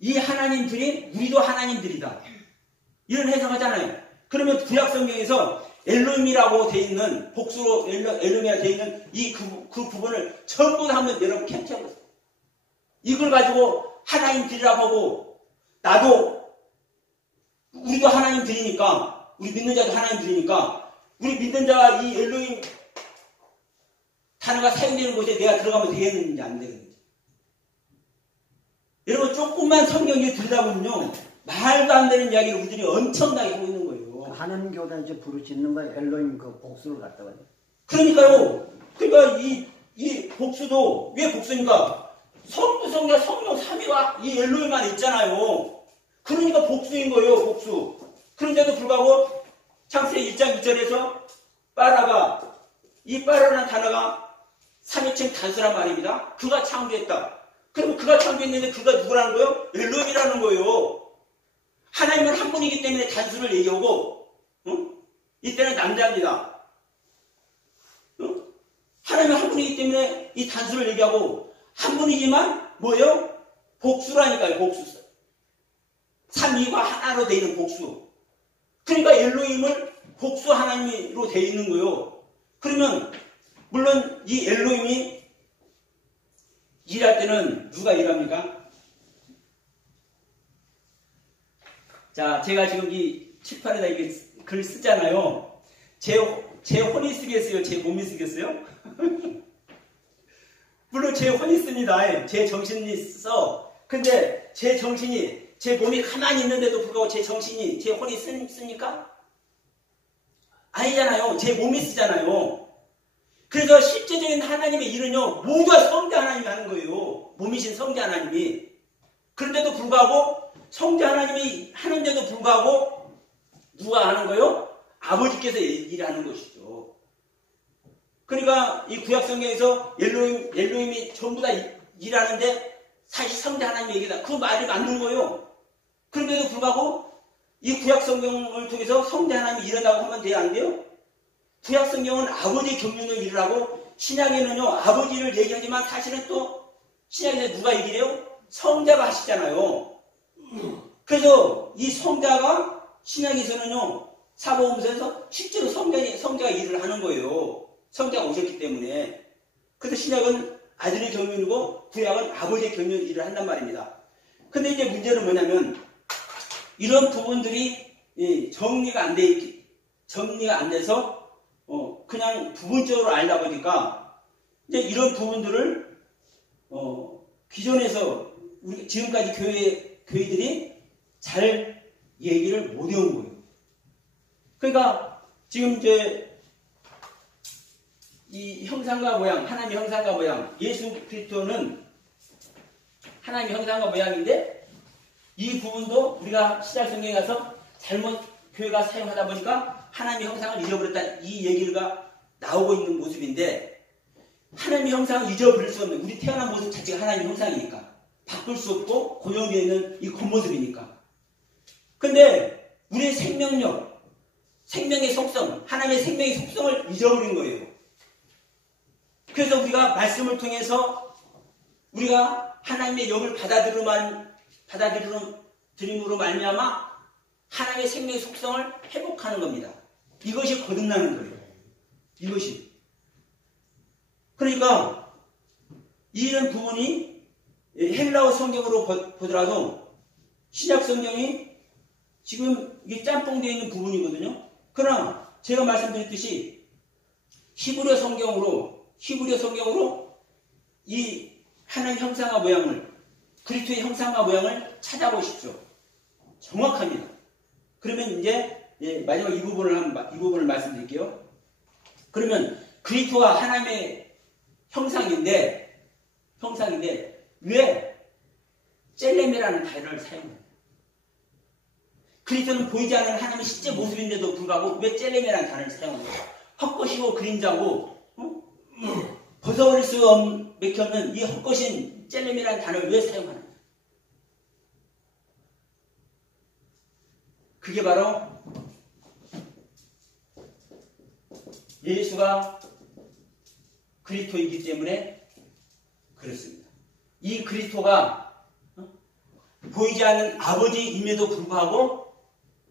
이 하나님들이 우리도 하나님들이다. 이런 해석하잖아요. 그러면 구약 성경에서 엘로힘이라고 돼 있는 복수로 엘로힘이라고 돼 있는 그 부분을 전부 다 한번 여러분 캡처해보세요. 이걸 가지고 하나님들이라고 하고 나도 우리도 하나님들이니까 우리 믿는 자도 하나님들이니까 우리 믿는 자가 이 엘로힘 단어가 사용되는 곳에 내가 들어가면 되겠는지 안 되겠는지. 여러분 조금만 성경에 들여다보면요 말도 안 되는 이야기를 우리들이 엄청나게 하고 있는 거예요. 하나님 교단 이제 부르짖는 거예요. 엘로힘 그 복수를 갖다가. 그러니까요. 그러니까 이 복수도 왜 복수입니까? 성부, 성자, 성령, 삼위가 이 엘로힘 안에 있잖아요. 그러니까 복수인 거예요. 복수. 그런데도 불구하고 창세기 1장 2절에서 빠라가 이 빠라라는 단어가 삼위칭 단수란 말입니다. 그가 창조했다. 그러면 그가 창조했는데 그가 누구라는 거예요? 엘로힘이라는 거예요. 하나님은 한 분이기 때문에 단수를 얘기하고 이때는 남자입니다. 하나님은 한 분이기 때문에 이 단수를 얘기하고 한 분이지만 뭐예요? 복수라니까요. 복수. 삼위가 하나로 되어 있는 복수. 그러니까 엘로힘을 복수 하나님으로 되어 있는 거예요. 그러면 물론 이 엘로힘이 일할 때는 누가 일합니까? 자, 제가 지금 이 칠판에다 이게 글 쓰잖아요. 제 혼이 쓰겠어요? 제 몸이 쓰겠어요? 물론 제 혼이 씁니다. 제 정신이 써. 근데 제 정신이, 제 몸이 가만히 있는데도 불구하고 제 정신이, 제 혼이 씁니까? 아니잖아요. 제 몸이 쓰잖아요. 그래서 실제적인 하나님의 일은요, 모두가 성자 하나님이 하는 거예요. 몸이신 성자 하나님이. 그런데도 불구하고 성자 하나님이 하는데도 불구하고 누가 하는 거예요? 아버지께서 일하는 것이죠. 그러니까 이 구약 성경에서 엘로힘이 전부 다 일하는데 사실 성자 하나님의 얘기다. 그 말이 맞는 거예요. 그런데도 불구하고 이 구약 성경을 통해서 성자 하나님이 일한다고 하면 돼요? 안 돼요? 구약 성경은 아버지의 경륜으로 일을 하고 신약에는요 아버지를 얘기하지만 사실은 또 신약에서 누가 얘기를 해요? 성자가 하시잖아요. 그래서 이 성자가 신약에서는요 사복음서에서 실제로 성자가 일을 하는 거예요. 성자가 오셨기 때문에. 그래서 신약은 아들의 경륜이고 구약은 아버지의 경륜 일을 한단 말입니다. 근데 이제 문제는 뭐냐면 이런 부분들이 정리가 안 돼서 그냥 부분적으로 알다 보니까 이제 이런 부분들을 기존에서 우리 지금까지 교회들이 잘 얘기를 못 해온 거예요. 그러니까 지금 이제 이 형상과 모양, 하나님의 형상과 모양, 예수 그리스도는 하나님의 형상과 모양인데 이 부분도 우리가 신약 성경에 가서 잘못 교회가 사용하다 보니까 하나님의 형상을 잊어버렸다 이 얘기가 나오고 있는 모습인데 하나님의 형상을 잊어버릴 수 없는 우리 태어난 모습 자체가 하나님의 형상이니까 바꿀 수 없고 고정되어 있는 이 겉모습이니까. 근데 우리의 생명력, 생명의 속성, 하나님의 생명의 속성을 잊어버린 거예요. 그래서 우리가 말씀을 통해서 우리가 하나님의 영을 받아들임으로 말미암아 하나님의 생명의 속성을 회복하는 겁니다. 이것이 거듭나는 거예요. 이것이. 그러니까 이런 부분이 헬라어 성경으로 보더라도 신약 성경이 지금 이게 짬뽕되어 있는 부분이거든요. 그러나 제가 말씀드렸듯이 히브리어 성경으로 이 하나님 형상과 모양을, 그리스도의 형상과 모양을 찾아보십시오. 정확합니다. 그러면 이제 마지막 이 부분을 말씀드릴게요. 그러면 그리스도가 하나님의 형상인데 왜 젤렘이라는 단어를 사용해요? 그리스도는 보이지 않는 하나님의 실제 모습인데도 불구하고 왜 젤렘이라는 단어를 사용해요? 헛것이고 그림자고 벗어버릴 수 없는 이 헛것인 젤렘이라는 단어를 왜 사용하느냐? 그게 바로 예수가 그리스도이기 때문에 그렇습니다. 이 그리스도가 보이지 않는 아버지임에도 불구하고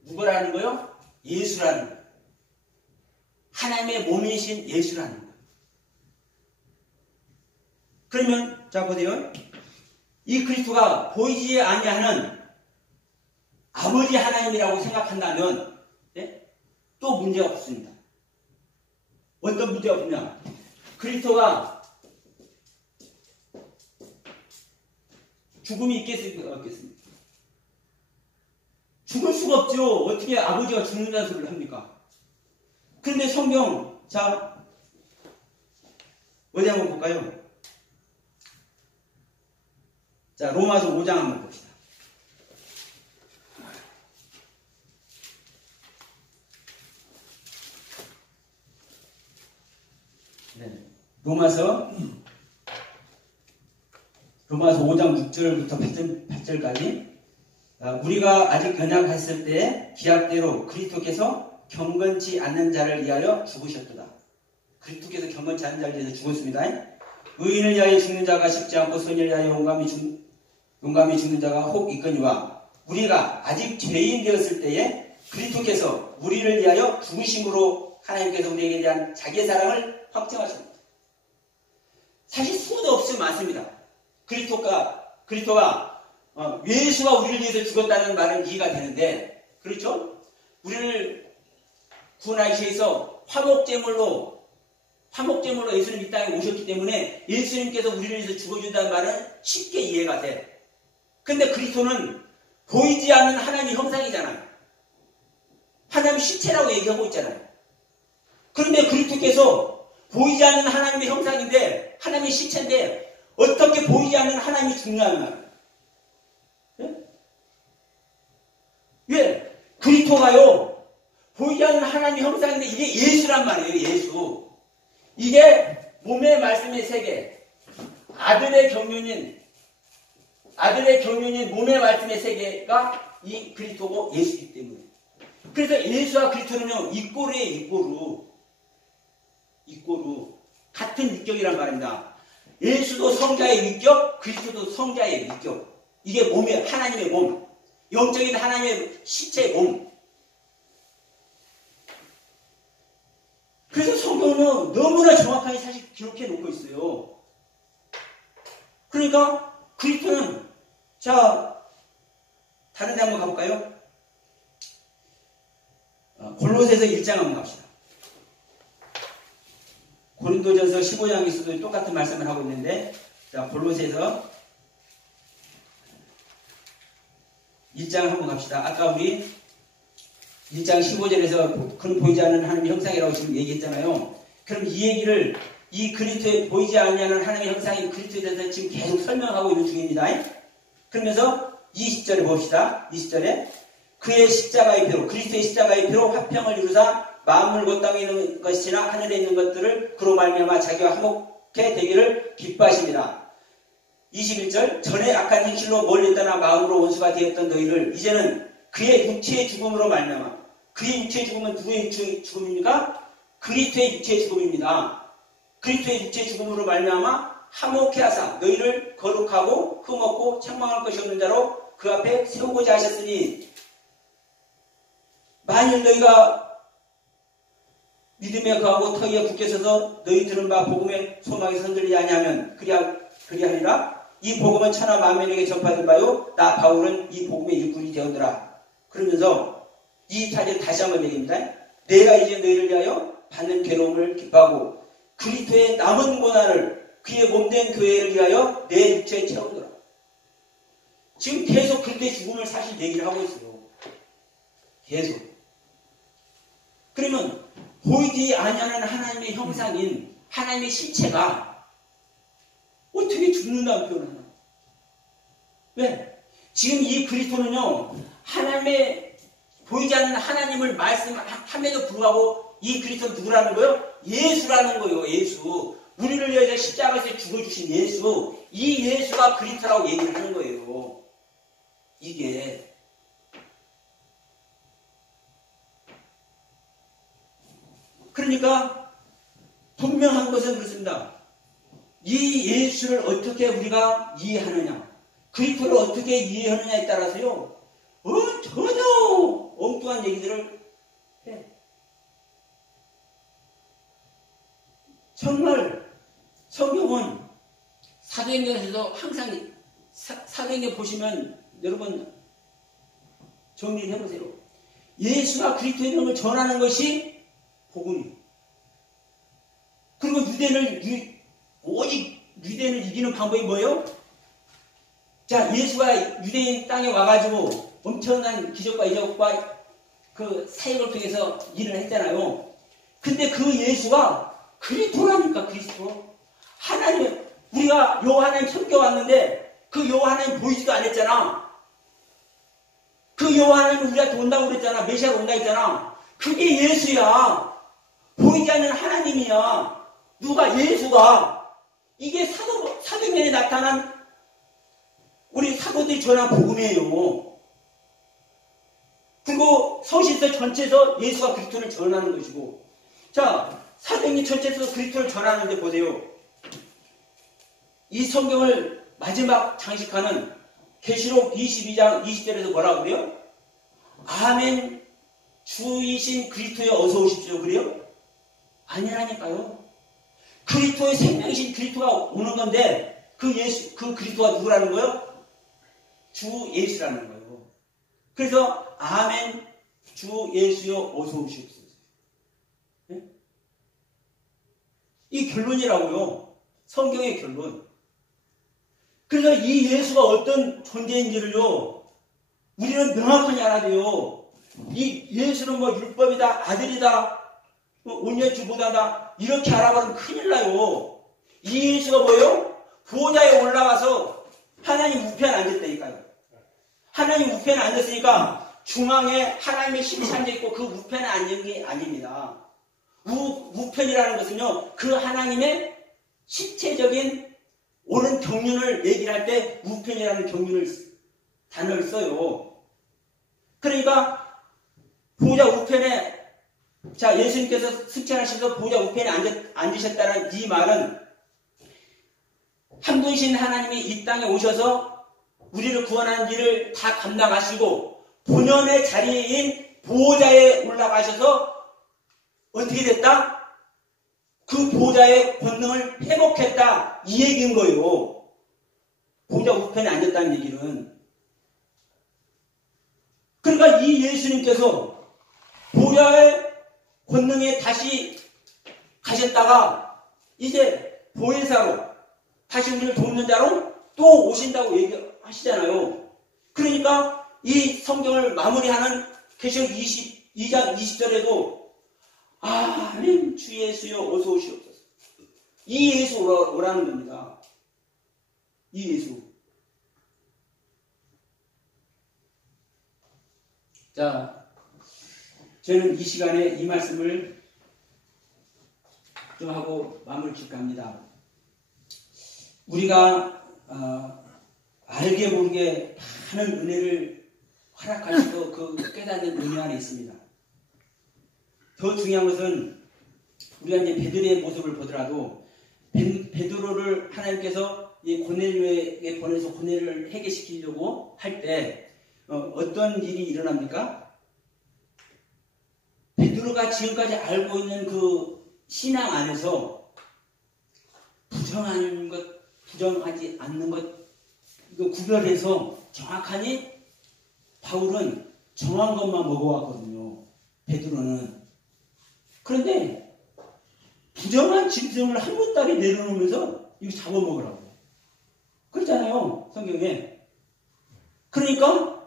누구라는 거요? 예수라는 거예요. 하나님의 몸이신 예수라는 거예요. 그러면 자 보세요. 이 그리스도가 보이지 아니하는 아버지 하나님이라고 생각한다면 또 문제가 없습니다. 어떤 문제가 없냐? 그리스도가 죽음이 있겠습니까? 없겠습니까? 죽을 수가 없죠. 어떻게 아버지가 죽는다는 소리를 합니까? 그런데 성경, 자, 어디 한번 볼까요? 자, 로마서 5장 한번 봅시다. 네. 로마서 5장 6절부터 8절까지 우리가 아직 연약했을 때 기약대로 그리스도께서 경건치 않는 자를 위하여 죽으셨도다. 그리스도께서 경건치 않은 자를 위해서 죽었습니다. 의인을 위하여 죽는 자가 쉽지 않고 선을 위하여 용감히 죽는 자가 혹 있거니와 우리가 아직 죄인 되었을 때에 그리스도께서 우리를 위하여 죽으심으로 하나님께서 우리에게 대한 자기의 사랑을 확증하십니다. 사실 수도 없이 많습니다. 그리스도가 예수가 우리를 위해서 죽었다는 말은 이해가 되는데, 그렇죠? 우리를 구원하기 위해서 화목제물로 예수님 이 땅에 오셨기 때문에 예수님께서 우리를 위해서 죽어준다는 말은 쉽게 이해가 돼. 근데 그리스도는 보이지 않는 하나님의 형상이잖아요. 하나님 시체라고 얘기하고 있잖아요. 그런데 그리스도께서 보이지 않는 하나님의 형상인데, 하나님의 시체인데, 어떻게 보이지 않는 하나님이 죽냐는 말이에요. 네? 왜? 그리스도가요, 보이지 않는 하나님의 형상인데, 이게 예수란 말이에요, 예수. 이게 몸의 말씀의 세계, 아들의 경륜인 몸의 말씀의 세계가 이 그리스도고 예수이기 때문에. 그래서 예수와 그리스도는요, 이꼬르예요, 이꼬르. 같은 위격이란 말입니다. 예수도 성자의 위격, 그리스도도 성자의 위격. 이게 몸의, 하나님의 몸. 영적인 하나님의 시체의 몸. 그래서 성경은 너무나 정확하게 사실 기록해 놓고 있어요. 그러니까 그리스도는, 자, 다른 데 한번 가볼까요? 골로새서 1장 한번 갑시다. 고린도전서 15장에서도 똑같은 말씀을 하고 있는데, 자, 골로새서 1장 한번 갑시다. 아까 우리 1장 15절에서 그런 보이지 않는 하나님의 형상이라고 지금 얘기했잖아요. 그럼 이 얘기를 이 그리스도의 보이지 않는 하나님의 형상인 그리스도에 대해서 지금 계속 설명하고 있는 중입니다. 그러면서 20절에 봅시다. 20절에 그의 십자가의 피로, 그리스도의 십자가의 피로 화평을 이루사 만물 땅에 있는 것이나 하늘에 있는 것들을 그로 말미암아 자기와 화목해 되기를 기뻐하십니다. 21절 전에 악한 행실로 멀리 떠나 마음으로 원수가 되었던 너희를 이제는 그의 육체의 죽음으로 말미암아, 그의 육체의 죽음은 누구의 죽음입니까? 그리스도의 육체의 죽음입니다. 그리스도의 육체 죽음으로 말미암아 화목케 하사 너희를 거룩하고 흠없고 책망할 것이 없는 자로 그 앞에 세우고자 하셨으니 만일 너희가 믿음에 거하고 터위에 굳게 서서 너희 들은 바 복음의 소망에 선들리지 아니하면 그리하리라. 이 복음은 천하 만민에게 전파된 바요 나 바울은 이 복음의 일꾼이 되었더라. 그러면서 이 타절 다시 한번 얘기합니다. 내가 이제 너희를 위하여 받는 괴로움을 기뻐하고 그리스도의 남은 고난을 그의 몸된 교회를 위하여 내 육체에 채우더라. 지금 계속 그리스도의 죽음을 사실 얘기를 하고 있어요. 계속. 그러면 보이지 아니하는 하나님의 형상인 하나님의 실체가 어떻게 죽는다고 표현하나? 왜? 지금 이 그리스도는요, 하나님의 보이지 않는 하나님을 말씀함에도 불구하고 이 그리스도는 누구라는 거예요? 예수라는 거예요. 예수. 우리를 위해서 십자가에서 죽어주신 예수. 이 예수가 그리스도라고 얘기를 하는 거예요. 이게. 그러니까 분명한 것은 그렇습니다. 이 예수를 어떻게 우리가 이해하느냐, 그리스도를 어떻게 이해하느냐에 따라서요, 전혀 엉뚱한 얘기들을 해. 정말 성경은 사도행전에서도 항상 사도행전 보시면 여러분 정리를 해보세요. 예수가 그리스도의 이름을 전하는 것이 복음이. 그리고 오직 유대인을 이기는 방법이 뭐예요? 자, 예수가 유대인 땅에 와가지고 엄청난 기적과 이적과 그 사역을 통해서 일을 했잖아요. 근데 그 예수가 그리스도라니까, 그리스도. 하나님, 우리가 여호와하나님 섬겨왔는데 그 여호와하나님 보이지도 않았잖아. 그 여호와하나님 우리한테 온다고 그랬잖아. 메시아가 온다 했잖아. 그게 예수야. 보이지 않는 하나님이야. 누가? 예수가. 이게 사도행전에 나타난 우리 사도들이 전한 복음이에요. 그리고 서신서 전체에서 예수가 그리스도를 전하는 것이고, 자, 사도행전 전체에서 그리스도를 전하는데 보세요. 이 성경을 마지막 장식하는 계시록 22장 20절에서 뭐라고 그래요? 아멘 주이신 그리스도에 어서 오십시오. 그래요? 아니라니까요. 그리스도의 생명이신 그리스도가 오는 건데 그 그리스도가 누구라는 거예요? 주 예수라는 거예요. 그래서 아멘 주 예수여 어서 오시옵소서. 네? 이 결론이라고요. 성경의 결론. 그래서 이 예수가 어떤 존재인지를요, 우리는 명확하게 알아야 돼요. 이 예수는 뭐 율법이다, 아들이다, 온유주보다다, 이렇게 알아보면 큰일 나요. 이 예수가 뭐예요? 보좌에 올라가서 하나님 우편에 앉았다니까요. 하나님 우편에 앉았으니까 중앙에 하나님의 신이 앉아있고 그 우편에 앉은 게 아닙니다. 우편이라는 것은요, 그 하나님의 실체적인 옳은 경륜을 얘기를 할 때 우편이라는 단어를 써요. 그러니까 보좌 우편에, 자, 예수님께서 승천하셔서 보좌 우편에 앉으셨다는 이 말은 한 분이신 하나님이 이 땅에 오셔서 우리를 구원하는 일을 다 감당하시고 본연의 자리인 보좌에 올라가셔서 어떻게 됐다? 그 보좌의 권능을 회복했다, 이 얘기인 거예요. 보좌 우편에 앉았다는 얘기는. 그러니까 이 예수님께서 보좌의 권능에 다시 가셨다가 이제 보혜사로 다시 우리를 돕는 자로 또 오신다고 얘기하시잖아요. 그러니까 이 성경을 마무리하는 계시록 22장 20절에도 아멘 주 예수여 어서 오시옵소서. 이 예수 오라는 겁니다. 이 예수. 자, 저는 이 시간에 이 말씀을 좀 하고 마무리 짓고 합니다. 우리가 알게 모르게 많은 은혜를 허락하시고 그 깨닫는 은혜 안에 있습니다. 더 중요한 것은 우리가 이제 베드로의 모습을 보더라도 베드로를 하나님께서 이 고넬료에게 보내서 고넬료를 해결시키려고 할 때 어떤 일이 일어납니까? 베드로가 지금까지 알고 있는 그 신앙 안에서 부정한 것, 부정하지 않는 것 이거 구별해서 정확하니 바울은 정한 것만 먹어왔거든요. 베드로는. 그런데 부정한 짐승을 한 보따리 내려놓으면서 이거 잡아먹으라고. 그렇잖아요. 성경에. 그러니까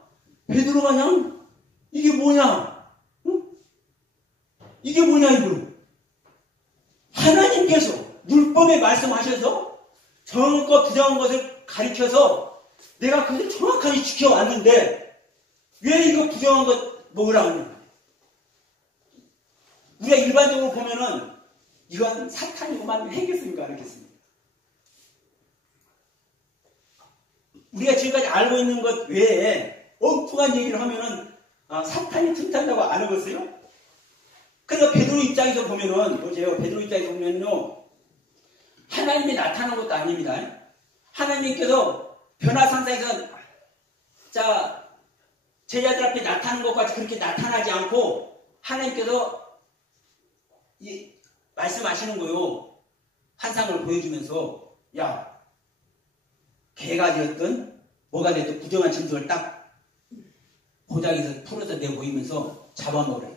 베드로가 그냥 이게 뭐냐? 응? 이게 뭐냐 이거. 하나님께서 율법에 말씀하셔서 정한 것 부정한 것을 가리켜서 내가 그것을 정확하게 지켜왔는데 왜 이거 부정한 것 먹으라고 하냐. 우리가 일반적으로 보면은 이건 사탄이고만 했겠습니까? 안 했겠습니까? 우리가 지금까지 알고 있는 것 외에 엉뚱한 얘기를 하면은 사탄이 틈탄다고 안 해봤어요? 그러니까 베드로 입장에서 보면은 보세요. 베드로 입장에서 보면요. 하나님이 나타난 것도 아닙니다. 하나님께서 변화산상에서 자 제자들 앞에 나타나는 것 같이 그렇게 나타나지 않고 하나님께서 말씀하시는 거요. 환상을 보여주면서 야 개가 되었든 뭐가 되었든 부정한 짐승을 딱 보자기에서 풀어서 내보이면서 잡아먹으라.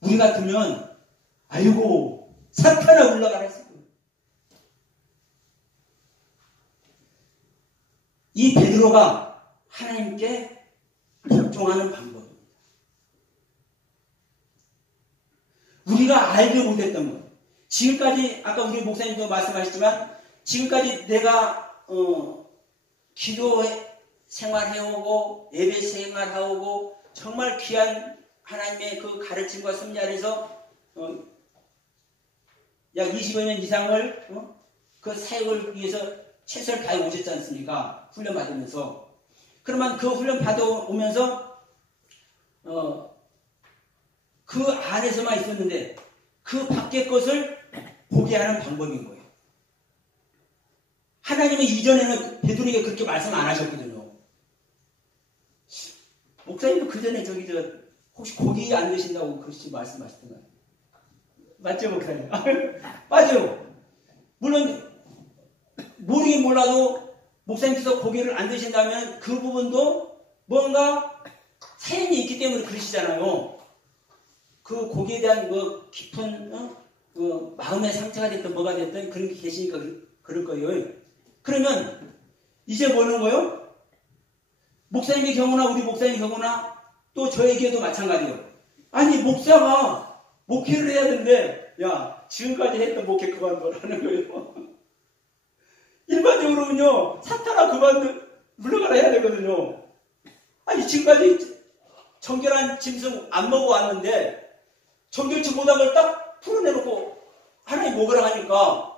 우리 같으면 아이고 사탄아 올라가라 했을 거예요. 이 베드로가 하나님께 복종하는 방법입니다. 우리가 알지 못했던 것. 지금까지 아까 우리 목사님도 말씀하셨지만 지금까지 내가 기도 생활해오고 예배 생활하고 정말 귀한 하나님의 그 가르침과 섭리 안에서 약 20여 년 이상을 그 사역을 위해서 최선을 다해 오셨지 않습니까? 훈련 받으면서. 그러면 그 훈련 받아오면서 그 안에서만 있었는데 그 밖의 것을 보게 하는 방법인 거예요. 하나님은 이전에는 베드로에게 그렇게 말씀 안 하셨거든요. 목사님도 그 전에 혹시 고기 안 드신다고 그렇게 말씀하셨던가요? 맞죠, 목사님? 맞아요. 물론 모르긴 몰라도 목사님께서 고기를 안 드신다면 그 부분도 뭔가 사연이 있기 때문에 그러시잖아요. 그 고기에 대한 뭐 깊은 마음의 상처가 됐든 뭐가 됐든 그런 게 계시니까 그럴 거예요. 그러면 이제 뭐는 거예요? 목사님의 경우나 우리 목사님의 경우나 또 저에게도 마찬가지예요. 아니 목사가 목회를 해야 되는데 야 지금까지 했던 목회 그만둬라는 거예요. 일반적으로는요 사탄아 물러가라 해야 되거든요. 아니 지금까지 정결한 짐승 안 먹어왔는데 정결치 못한 걸 딱 풀어내놓고 하나님 먹으라 하니까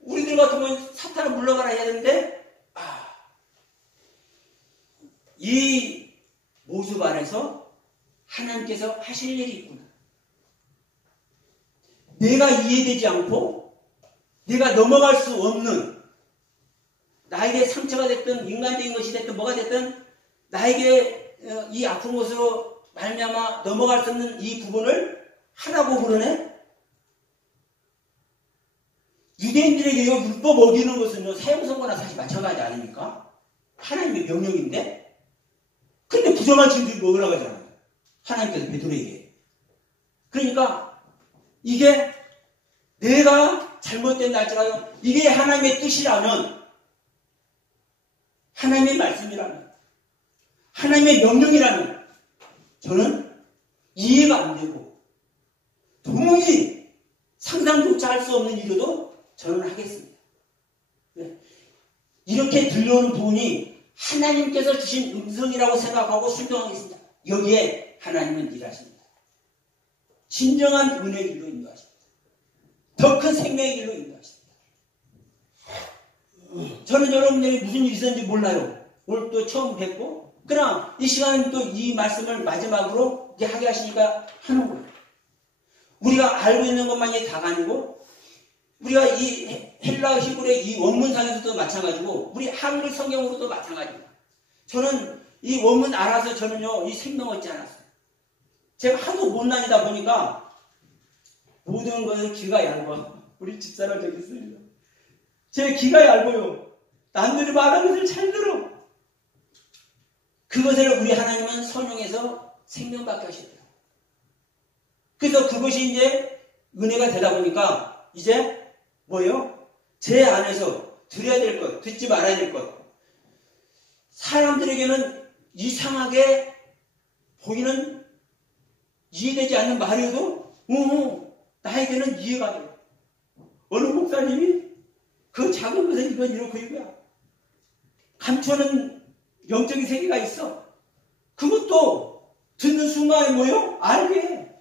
우리들 같으면 사탄을 물러가라 해야 되는데 이 모습 안에서 하나님께서 하실 일이 있구나. 내가 이해되지 않고 내가 넘어갈 수 없는 나에게 상처가 됐든 인간적인 것이 됐든 뭐가 됐든 나에게 이 아픈 것으로 말미암아 넘어갈 수 없는 이 부분을 하라고 그러네. 유대인들에게요 율법 어기는 것은요 사형선고나 사실 마찬가지 아닙니까? 하나님의 명령인데 근데 부정한 짐승이 먹으라고 하잖아요. 하나님께서 베드로에게. 그러니까 이게 내가 잘못된다 할지라도 이게 하나님의 뜻이라면 하나님의 말씀이라면 하나님의 명령이라면 저는 이해가 안 되고 도무지 상상조차 할 수 없는 일로도 저는 하겠습니다. 이렇게 들려오는 부분이 하나님께서 주신 음성이라고 생각하고 순종하겠습니다. 여기에 하나님은 일하십니다. 진정한 은혜의 길로 인도하십니다. 더 큰 생명의 길로 인도하십니다. 저는 여러분들이 무슨 일이 있었는지 몰라요. 오늘 또 처음 뵙고 그러나 이 시간은 또 이 말씀을 마지막으로 하게 하시니까 하는 거예요. 우리가 알고 있는 것만이 다가 아니고 우리가 이 헬라 히브리의 이 원문상에서도 마찬가지고 우리 한글 성경으로도 마찬가지입니다. 저는 이 원문 알아서 저는요 이 생명 얻지 않았어요. 제가 하도 못난이다 보니까 모든 것은 귀가 얇아. 우리 집사람 저기 있습니다. 제 귀가 얇아요. 남들이 말하는 것을 잘 들어. 그것을 우리 하나님은 선용해서 생명받게 하시더라고요. 그래서 그것이 이제 은혜가 되다 보니까 이제 뭐예요? 제 안에서 드려야 될 것, 듣지 말아야 될 것. 사람들에게는 이상하게 보이는 이해되지 않는 말이어도 나에게는 이해가 돼요. 어느 목사님이 그 작은 것은 이건 이렇고 이거야. 감추는 영적인 세계가 있어. 그것도 듣는 순간에 뭐예요? 알게 해.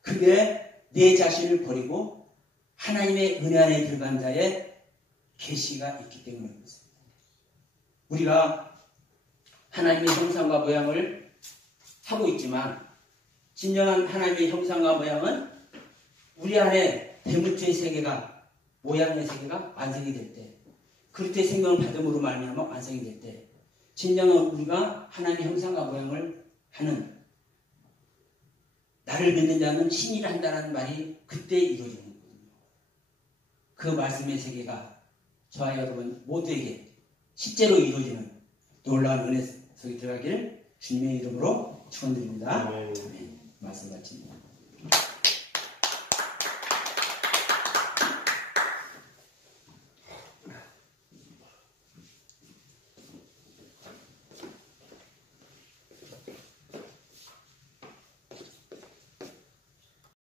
그게 내 자신을 버리고 하나님의 은혜 안에 들어간 자의 계시가 있기 때문에 그렇습니다. 우리가 하나님의 형상과 모양을 하고 있지만 진정한 하나님의 형상과 모양은 우리 안에 대문자의 세계가 모양의 세계가 완성이 될 때 그리스도의 생명을 받음으로 말미암아 완성이 될 때 진정한 우리가 하나님의 형상과 모양을 하는 나를 믿는 자는 신이라 한다는 말이 그때 이루어지는 거거든요. 그 말씀의 세계가 저와 여러분 모두에게 실제로 이루어지는 놀라운 은혜 속에 들어가기를 주님의 이름으로 축원드립니다. 아멘. 말씀 마칩니다.